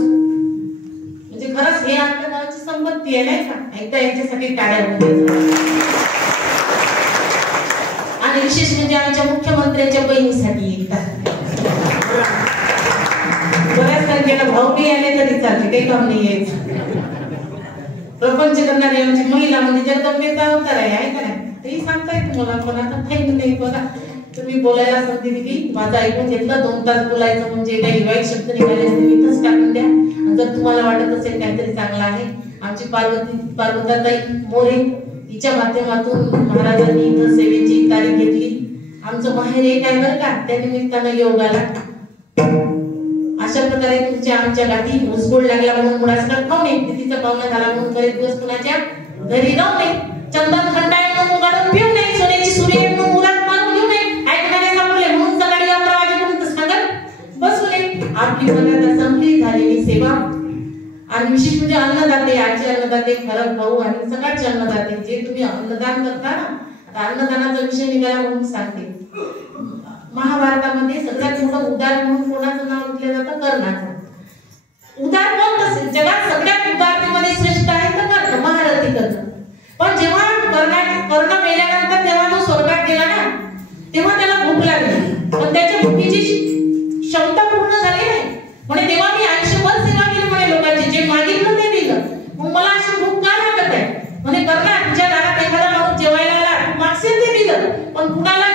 म्हणजे खरंच हे आपल्या गावाची संपत्ती आहे नाही का. एकदा यांच्यासाठी टाळ्या होत्या. आणि विशेष म्हणजे आमच्या मुख्यमंत्र्यांच्या बहिणीसाठी येतात. बऱ्याच तारखेला भाऊ नाही आले तरी चालते, काही काम नाही यायचं. प्रपंच करणारी आमची महिला म्हणजे जगदंबेचा अवतार आहे का नाही, तेही सांगताय तुम्हाला. पण आता काही नाही बघा, तुम्ही बोलायला संधी दिली, माझं ऐकून घेतलं. 2 तास बोलायचं म्हणजे काही वाईट शब्द निघाले असते इथंच टाकून द्या. जर तुम्हाला वाटत असेल काहीतरी चांगलं आहे, आमची पार्वताताई मोरे तिच्या माध्यमातून महाराजांनी इथं सेवेची तारीख घेतली. आमचं माहेर एक आहे बरं का, त्या निमित्तानं योग आला. अशा प्रकारे तुमच्या आमच्या गाठी मुसगोड लागला म्हणून मुळासकट खाऊ नये, तिचा पाहुणा झाला म्हणून बरेच दिवस कुणाच्या घरी राहू नये, चंदन खंडाय म्हणून गाडून पिऊ नये, सोन्याची सूर्य म्हणून मुरात मारून घेऊ नये, ऐकणारे सापडले म्हणून सकाळी 11 वाजेपर्यंत सांगत बसू नये. आपली मर्यादा संपली, झालेली सेवा. आणि विशेष म्हणजे अन्नदाते, आजचे अन्नदाते, खरं भाऊ आणि सगळ्याचे अन्नदाते, जे तुम्ही अन्नदान करता ना, आता अन्नदानाचा विषय निघाला म्हणून सांगते. महाभारतामध्ये सगळ्यात मोठं उदार म्हणून कोणाचं नाव घेतलं जातं? कर्णाचं. उदार कोण असेल जगात सगळ्यात उदारतेमध्ये श्रेष्ठ आहे तर कर्ण, महारथी कर्ण. पण जेव्हा कर्ण मेल्यानंतर तेव्हा तो स्वर्गात गेला ना, तेव्हा त्याला भूक लागली, पण त्याच्या भूकीची क्षमता पूर्ण झाली नाही. म्हणजे तेव्हा मी आयुष्यभर सेवा केली म्हणे लोकांची, जे मागितलं ते दिलं, मग मला अशी भूक का लागत आहे? म्हणजे कर्णा, तुझ्या दारात एखादा माणूस जेवायला आला, मागशील ते दिलं, पण कुणाला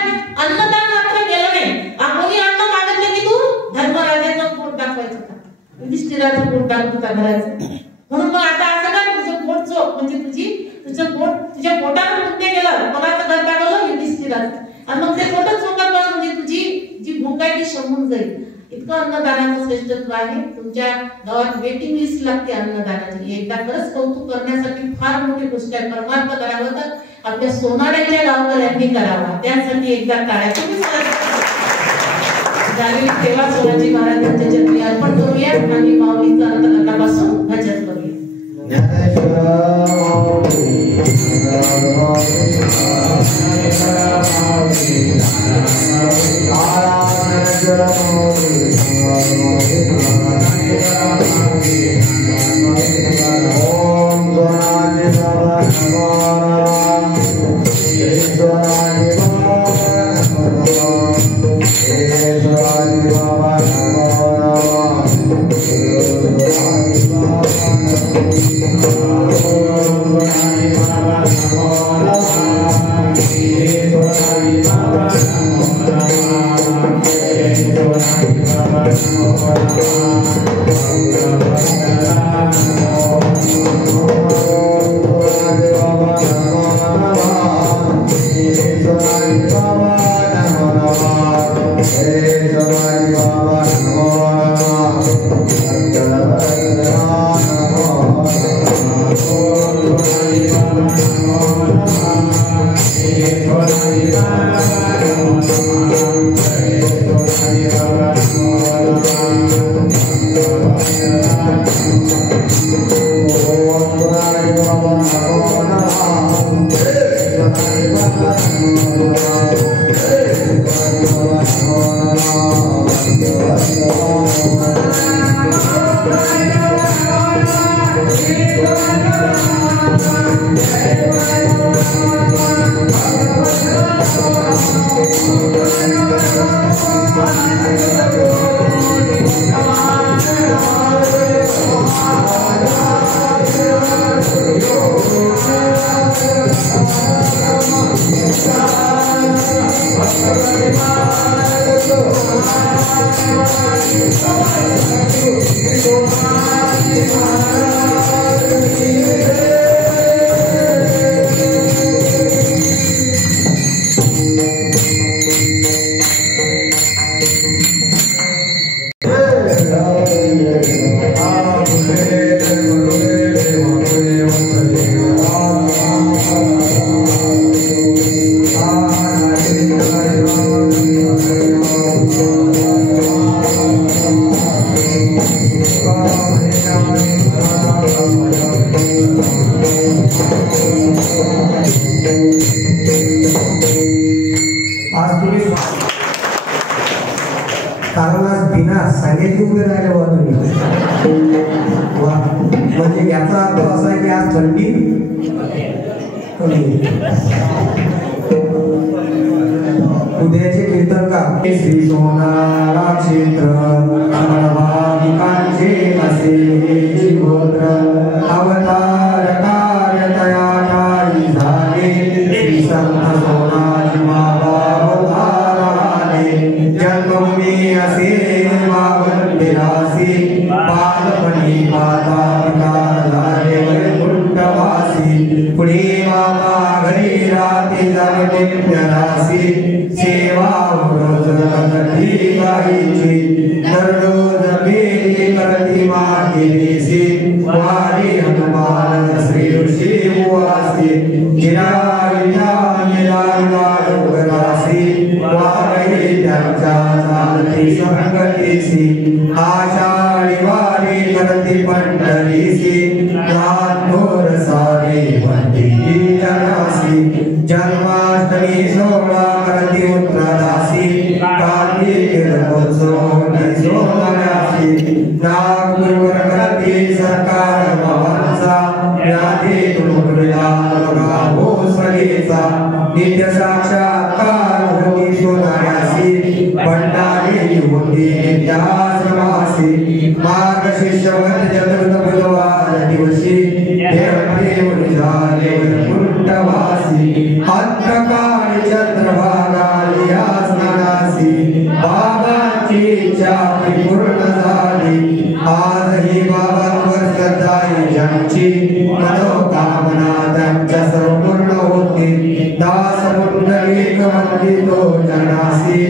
अन्नदान मात्र केलं नाही. कोणी अन्न मागितलं की तू धर्मराजाचं पोट दाखवायचं का, युधिष्ठिराचं पोट दाखवत घराचं. म्हणून मग आता असं का, तुझं पोट चोख म्हणजे तुझं पोट, तुझ्या पोटावर कुठे गेलं, कोणाचं घर दाखवलं? युधिष्ठिराचं. आणि मग ते पोटच चोखत म्हणजे तुझी जी भूक आहे ती शमून जाईल. इतकं अन्नदानाचं श्रेष्ठत्व आहे. तुमच्या गावात वेटिंग लिस्ट लागते अन्नदानाची. एकदा खरंच कौतुक करण्यासाठी फार मोठी गोष्ट आहे. परमार्थ करावं तर आपल्या सोनाड्याच्या गावकऱ्यांनी करावा, त्यासाठी एकदा टाळ्या. तुम्ही झालेली सेवा सोनाजी महाराजांच्या चरणी अर्पण करूया आणि माऊलीचा अंतकरणापासून भजन करूया. Oh म्हणजे याचा अर्थ असा आहे की आज थंडी उद्याचे कीर्तनकार श्री सोनारा क्षेत्र भाविकांचे असे गोत्र अवतार कार्यतया ठाई झाले श्री संत सोनाजी बाबा अवताराने जन्मभूमी असे मागण विलासी बालपणी माता पिता झाले वैकुंठवासी पुढे मामा घरी राहते जागते नित्यरासी सेवा रोज करती गायीची दररोज बेली करती मातेसी वारी हनुमान श्री ऋषी बुवासी जिराविजा डोंगरासी वारी त्यांच्या चालती संगतीसी आषाढी वारी करती पंढरीसी नाथोर सारे वंदी जनासी जन्माष्टमी सोहळा करती उत्तरादासी कार्तिक रथोत्सव सोमवारी नागपूर करती सरकार भवांचा व्याधी तुळुकला बघा भोसलेचा नित्य साक्षात्कार होती सोनाऱ्यासी भंडारी होती नित्याश्रमासी मार्गशीर्षवत चतुर्थ बुधवार दिवशी देवदेव झाले वैकुंठवासी अंतकाळी चंद्रभागाली स्नानासी बाबांची इच्छा पूर्ण झाली आजही बाबांवर श्रद्धा ज्यांची मनोकामना त्यांच्या संपूर्ण होती दास पुंडलिक वंदितो जनासी